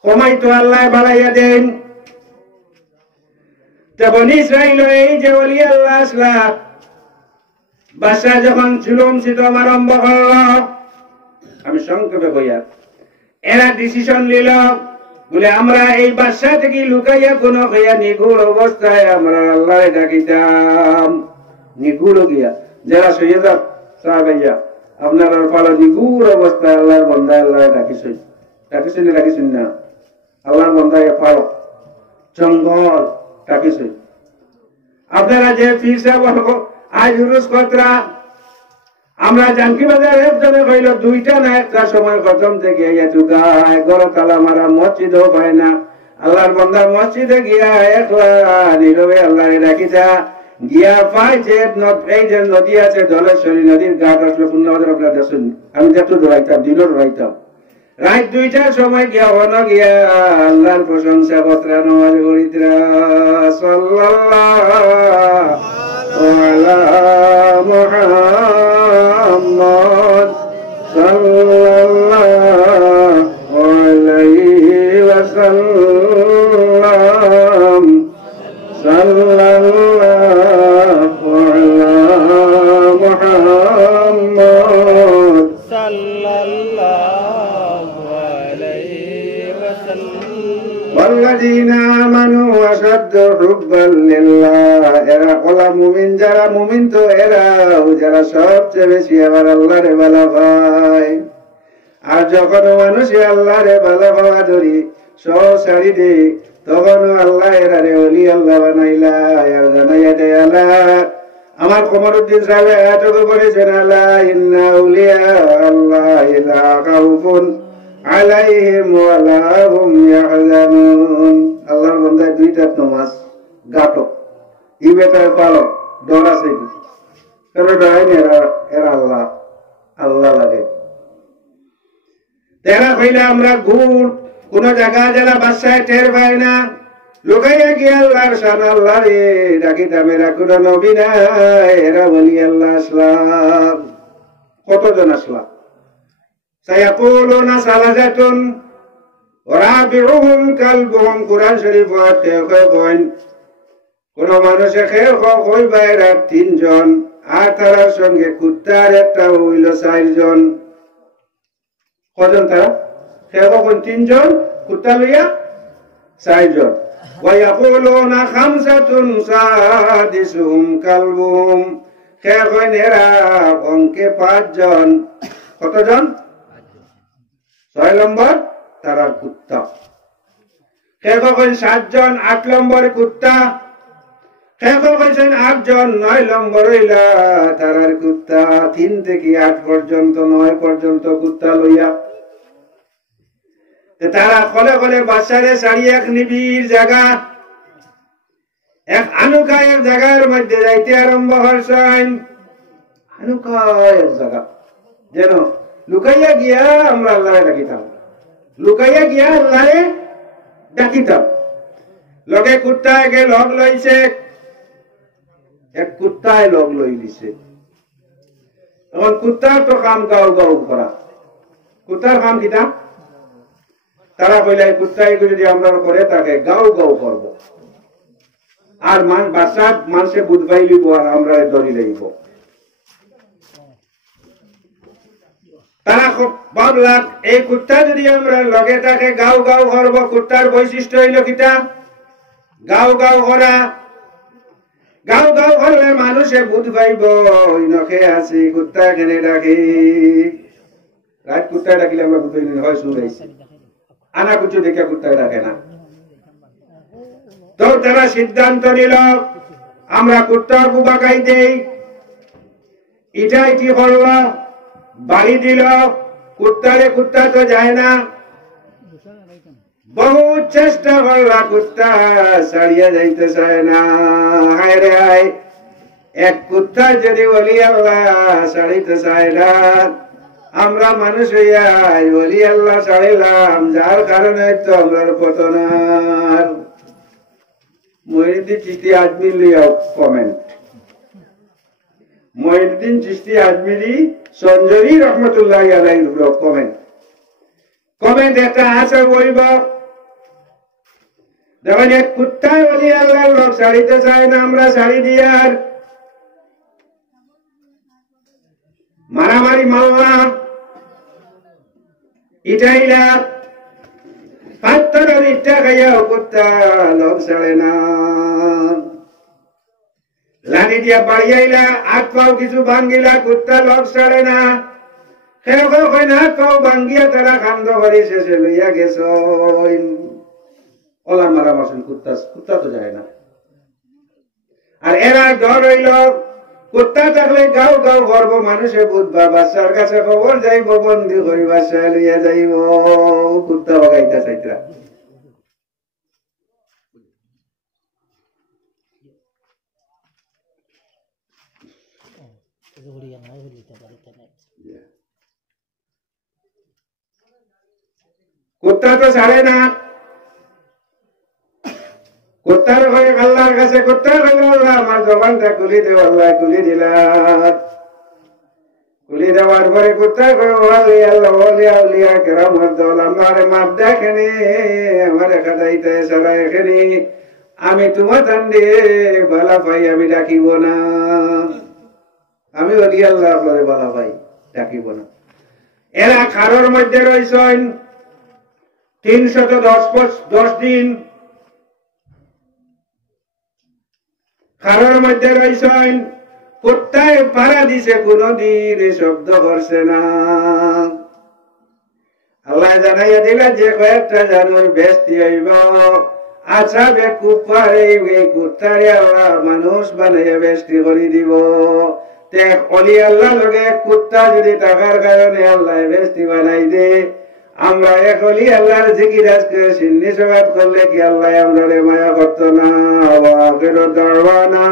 কমাই তো আল্লাহ বাড়াইয়া দেন বনি ইসরাইল এই যে ওলি আল্লাহ আসলা বাদশা যখন জুলুম সিতম আরম্ভ করল, আমি সংক্ষেপে কইয়া, এরা ডিসিশন নিল বলে আমরা এই বাদশা থেকে লুকাইয়া কোন হইয়া নিগুড় অবস্থায় আমরা আল্লাহ ডাকিতাম। নিগুড় গিয়া যারা সৈয়দা সাহাবাইয়া আপনার পালা নিগুড় অবস্থায় আল্লাহর বন্দায় আল্লাহ ডাকিছেন ডাকিছেন না, আল্লাহর বন্দায় পালো জঙ্গল ডাকিছেন। আপনারা যে পীর সাহেব আজ রুজ কতরা আমরা জানকি বাজার একজনে কইল দুইটা না একটা সময় খতম থেকে ঢুকায় গড় তালা মারা মসজিদও পায় না। আল্লাহর বন্দা মসজিদে গিয়া একলা নীরবে আল্লাহরে ডাকিতা গিয়া পায় যে এই যে নদী আছে জলেশ্বরী নদীর ঘাট আসলে পূর্ণবাদের আপনার দেখুন, আমি যত দৌড়াইতাম দিনও দৌড়াইতাম। রাত 2টার সময় গিয়া হন গিয়া আল্লাহর প্রশংসা বত্রা নমাজ করিত্রা সাল্লাল্লাহু আলা মুহাম্মদ সাল্লাল্লাহু আলাইহি ওয়াসাল্লাম সাল্লাল্লাহু আলা মুহাম্মদ সাল্লাল্লাহু আলাইহি ওয়াসাল্লাম والذين آمنوا أشد حبا لله এরা ওলা মুমিন, যারা মুমিন তো এরা যারা সবচেয়ে বেশি আবার আল্লাহরে ভালো পায়। আর যখন মানুষ আল্লাহরে ভালো পাওয়া ধরি সব ছাড়ি দে তখন আল্লাহ এরারে ওলি আল্লাহ বানাইলা। আর জানাইয়া দে আল্লাহ আমার কমরউদ্দিন সাহেব এতটুকু বলেছেন আল্লাহ ইন্না আউলিয়া আল্লাহ লা খাউফুন আলাইহিম ওয়া লা হুম ইয়াহজানুন। আল্লাহর বান্দায় দুইটা নমাজ গাটো ই বেটার পালো ডর আছে কি কেন ডরাইনি এরা আল্লাহ আল্লাহ লাগে। তেরা কইলা আমরা গুড় কোন জায়গা যারা বাসায় টের পায় না লুকাইয়া গিয়ে আল্লাহর শান আল্লাহ রে ডাকিতাম। এরা কোন নবী নাই, এরা বলি আল্লাহ আসলাম। কতজন আসলাম? সায়াকুলুনা সালাসাতুন রাবিউহুম কালবুহুম। কুরআন শরীফ কইন কোন মানুষে খেয়ে কই বাইরা 3 জন আর তার সঙ্গে কুত্তার একটা হইল 4 জন। কজন তারা? খেয়ে কখন 3 জন, কুত্তা লইয়া 4 জন। ওয়ায়াকুলুনা খামসাতুন সাদিসুহুম কালবুহুম। খেয়ে কইন এরা অঙ্কে 5 জন। কতজন? 6 নম্বর তারা কুত্তা। খেয়ে কখন 7 জন, 8 নম্বর কুত্তা। খেয়ে কখন 8 জন, 9 নম্বর হইলা তারার কুত্তা। 3 থেকে 8 পর্যন্ত 9 পর্যন্ত কুত্তা লইয়া তারা খলে খলে বাচ্চারে ছাড়িয়ে এক নিবিড় জায়গা এক আনুকায়ের জায়গার মধ্যে যাইতে আরম্ভ করছেন। আনুকায়ের জায়গা যেন লুকাইয়া গিয়া আমরা আল্লাহরে ডাকিতাম, লুকাইয়া গিয়া আল্লাহরে ডাকিতাম। লগে কুত্তাকে লগ লইছে, এক কুত্তায় লগ লই দিছে। এখন কুত্তার তো কাম গাও গাও করা। কুত্তার কাম কিতা? তারা কইলে কুত্তাই যদি আমরা করে তাকে গাও গাও করব। আর বাচ্চা মানুষে বুধবাই লিব আর আমরা ধরি লইব। তারা খুব ভাবলাক এই কুত্তা যদি আমরা লগে তাকে গাও গাও করব। কুত্তার বৈশিষ্ট্য হইল কিতা? গাও গাও করা। গাও গাও করলে মানুষে বুধ পাইব নখে আছে কুত্তা কেনে ডাকি। রাত কুত্তা ডাকিলে আমরা বুধ পাইনি হয় শুনাইছি, আনা কুচু দেখে কুত্তা ডাকে না। তো তারা সিদ্ধান্ত নিল আমরা কুত্তা বুবাকাই দেই। এটা কি করল? বাড়ি দিল কুত্তারে, কুত্তা তো যায় না। বহু চেষ্টা করলা কুত্তা ছাড়িয়া যাইতে চায় না। হায় রে হায়, এক কুত্তা যদি বলি আল্লাহ ছাড়িতে চায় না, আমরা মানুষ হইয়া বলি আল্লাহ ছাড়িলাম, যার কারণে তো আমরা পতন। মহিউদ্দিন চিশতি আজমিরি কমেন্ট, মহিউদ্দিন চিশতি আজমিরি সঞ্জরি রহমতুল্লাহ আলাইহির কমেন্ট একটা আছে বলব দেখেন এক কুত্তায় বলি আল্লাহর লোক ছাড়িতে চায় না, আমরা ছাড়ি দিয়ে আর মারামারি মাল্লা ইটাইলা পাত্তরের ইটা খাইয়াও কুত্তা লোক ছাড়ে না। লানি দিয়া বাড়িয়াইলা হাত পাও কিছু ভাঙ্গিলা কুত্তা লোক ছাড়ে না। কেউ কেউ কয় না হাত পাও ভাঙ্গিয়া তারা খান্দ বাড়ি শেষে লইয়া গেছ ওলা মারা মারছেন কুত্তা, কুত্তা তো যায় না। আর এরা ডর হইল কুত্তা থাকলে গাও গাও করবো, মানুষে বুঝবা, বাচ্চার কাছে খবর যাইব, বন্দি করি বাচ্চা লইয়া যাইব, কুত্তা বাগাইতা চাইতরা। কুত্তা তো ছাড়ে না। কুত্তার হয়ে আল্লাহর কাছে কুত্তার হয়ে আল্লাহ আমার জবানটা খুলি দেব, আল্লাহ খুলি দিলাম। খুলি দেওয়ার পরে কুত্তার হয়ে আল্লাহ ওলিয়া উলিয়া কেরামত দল আমার মাপ দেখেনি, আমার খাতাইতে সারা এখানে আমি তোমার তান্ডে বালা পাই আমি ডাকিব না, আমি ওলি আল্লাহ করে বালা পাই ডাকিব না। এরা খারোর মধ্যে রয়েছেন 310 দিন, খারোর মধ্যে রয়েছেন। কুত্তায় পাড়া দিছে, কোনদিন শব্দ করছে না। আল্লাহ জানাইয়া দিলা যে কয়েকটা জানুর বেস্তি হইব, আচ্ছা বেকুব পারে এই কুত্তারে আল্লাহ মানুষ বানাইয়া বেস্তি করে দিব। দেখ অলি আল্লাহ লগে কুত্তা যদি টাকার কারণে আল্লাহ বেস্তি বানাই দে, আমরা এক অলি আল্লাহর জিকির আজকে সিন্নি সবাত করলে কি আল্লাহ আমরা মায়া করতো না? আখিরু দাওয়ানা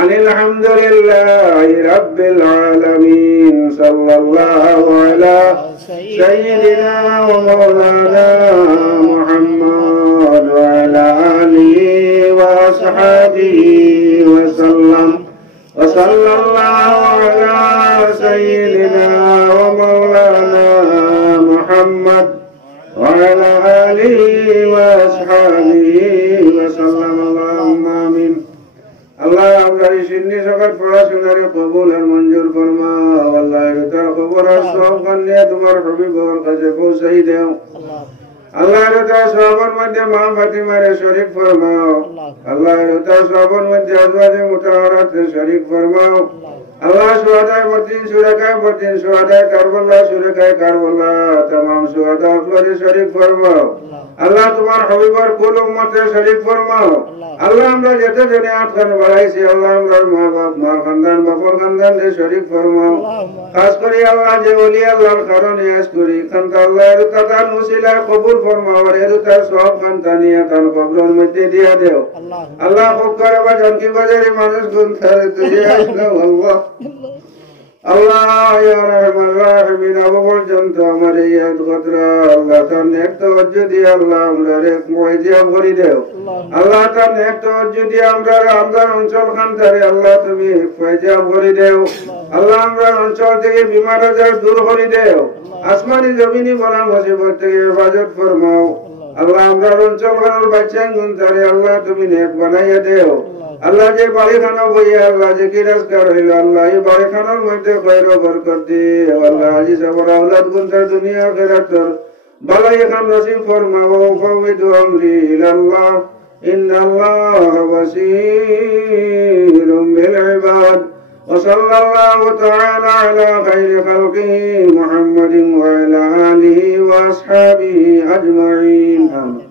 আনিল হামদুলিল্লাহি রাব্বিল আলামিন। সাল্লাল্লাহু আলা সাইয়্যিদিনা ওয়া মাওলানা মুহাম্মদ ওয়া আলা আলিহি ওয়া আসহাবিহি ওয়া সাল্লাম। ওয়া সাল্লাল্লাহু আলা সাইয়্যিদিনা ওয়া মাওলানা মুহাম্মদ ওয়া আলা আলিহি ওয়া আসহাবিহি ওয়া সাল্লাম। আল্লাহুম্মা আমিন। আল্লাহ আমরা এই সিন্নি সকাল পড়াশোনারে কবুল আর মঞ্জুর ফরমাও। আল্লাহ তার খবর আর সব কান্নিয়া তোমার হাবিবের কাছে পৌঁছাই দাও। আল্লাহ তার সবার মধ্যে মা ফাতিমারে শরীক ফরমাও। আল্লাহ তার সবার মধ্যে আজওয়াজে মুতাহারাতে শরীক ফরমাও। আল্লাহ সুহাদায়ে মদিন সুরাকায়ে মদিন সুহাদায়ে কারবালা সুরাকায়ে কারবালা तमाम সুহাদা আফলারে শরীক ফরমাও। আল্লাহ তোমার হাবিবের কুল উম্মতে শরীক ফরমাও। আল্লাহ আমরা যেতে জেনে আটকান বাড়াইছি, আল্লাহ আমরা মা বাপ মা খানদান বাপর খানদান যে শরীক ফরমাও। খাস করে আল্লাহ যে ওলি আল্লাহর কারণে আজ করি খানতা আল্লাহ এর তার মুসিলা কবুল ফরমাও, আর এর তার সব খানতানিয়া তার কবরের মধ্যে দিয়া দেও। আল্লাহ খুব করে বা জনকি বাজারে মানুষ গুণ থাকে তুই আল্লাহ আল্লাহ ইয়া রহমান রাহিমিন। আবু পর্যন্ত আমার এই আদগতরা আল্লাহ তার নেক তাওজ্জু দিয়ে আল্লাহ আমরা এক মুআজিয়া করে দেও। আল্লাহ তার নেক তাওজ্জু দিয়ে আমরা অঞ্চল খানতারে আল্লাহ তুমি ফায়জা করে দেও। আল্লাহ আমরা অঞ্চল থেকে বিমার আজার দূর করে দেও। আসমানি জমিনি বলা মুসিবত থেকে হেফাজত ফরমাও। আল্লাহ আমরা অঞ্চল খানার বাচ্চা গুনতারে আল্লাহ তুমি নেক বানাইয়া দেও। আল্লাহ যে বাড়িখানা বইয়া আল্লাহ যে কিরাজগার হইল আল্লাহ এই বাড়িখানার মধ্যে খৈর বরকত দিও। আল্লাহ আজি সবার আওলাদ গুনতার দুনিয়া আখিরাতর বালাই খান নসিব ফরমাও। ফাওয়াইদু আমরি ইলাল্লাহ ইন্নাল্লাহা বাসীরুম বিল ইবাদ। ওয়া সাল্লাল্লাহু তাআলা আলা খাইরি খালকিহি মুহাম্মাদিন ওয়া আলা আলিহি ওয়া আসহাবিহি আজমাইন। আমিন।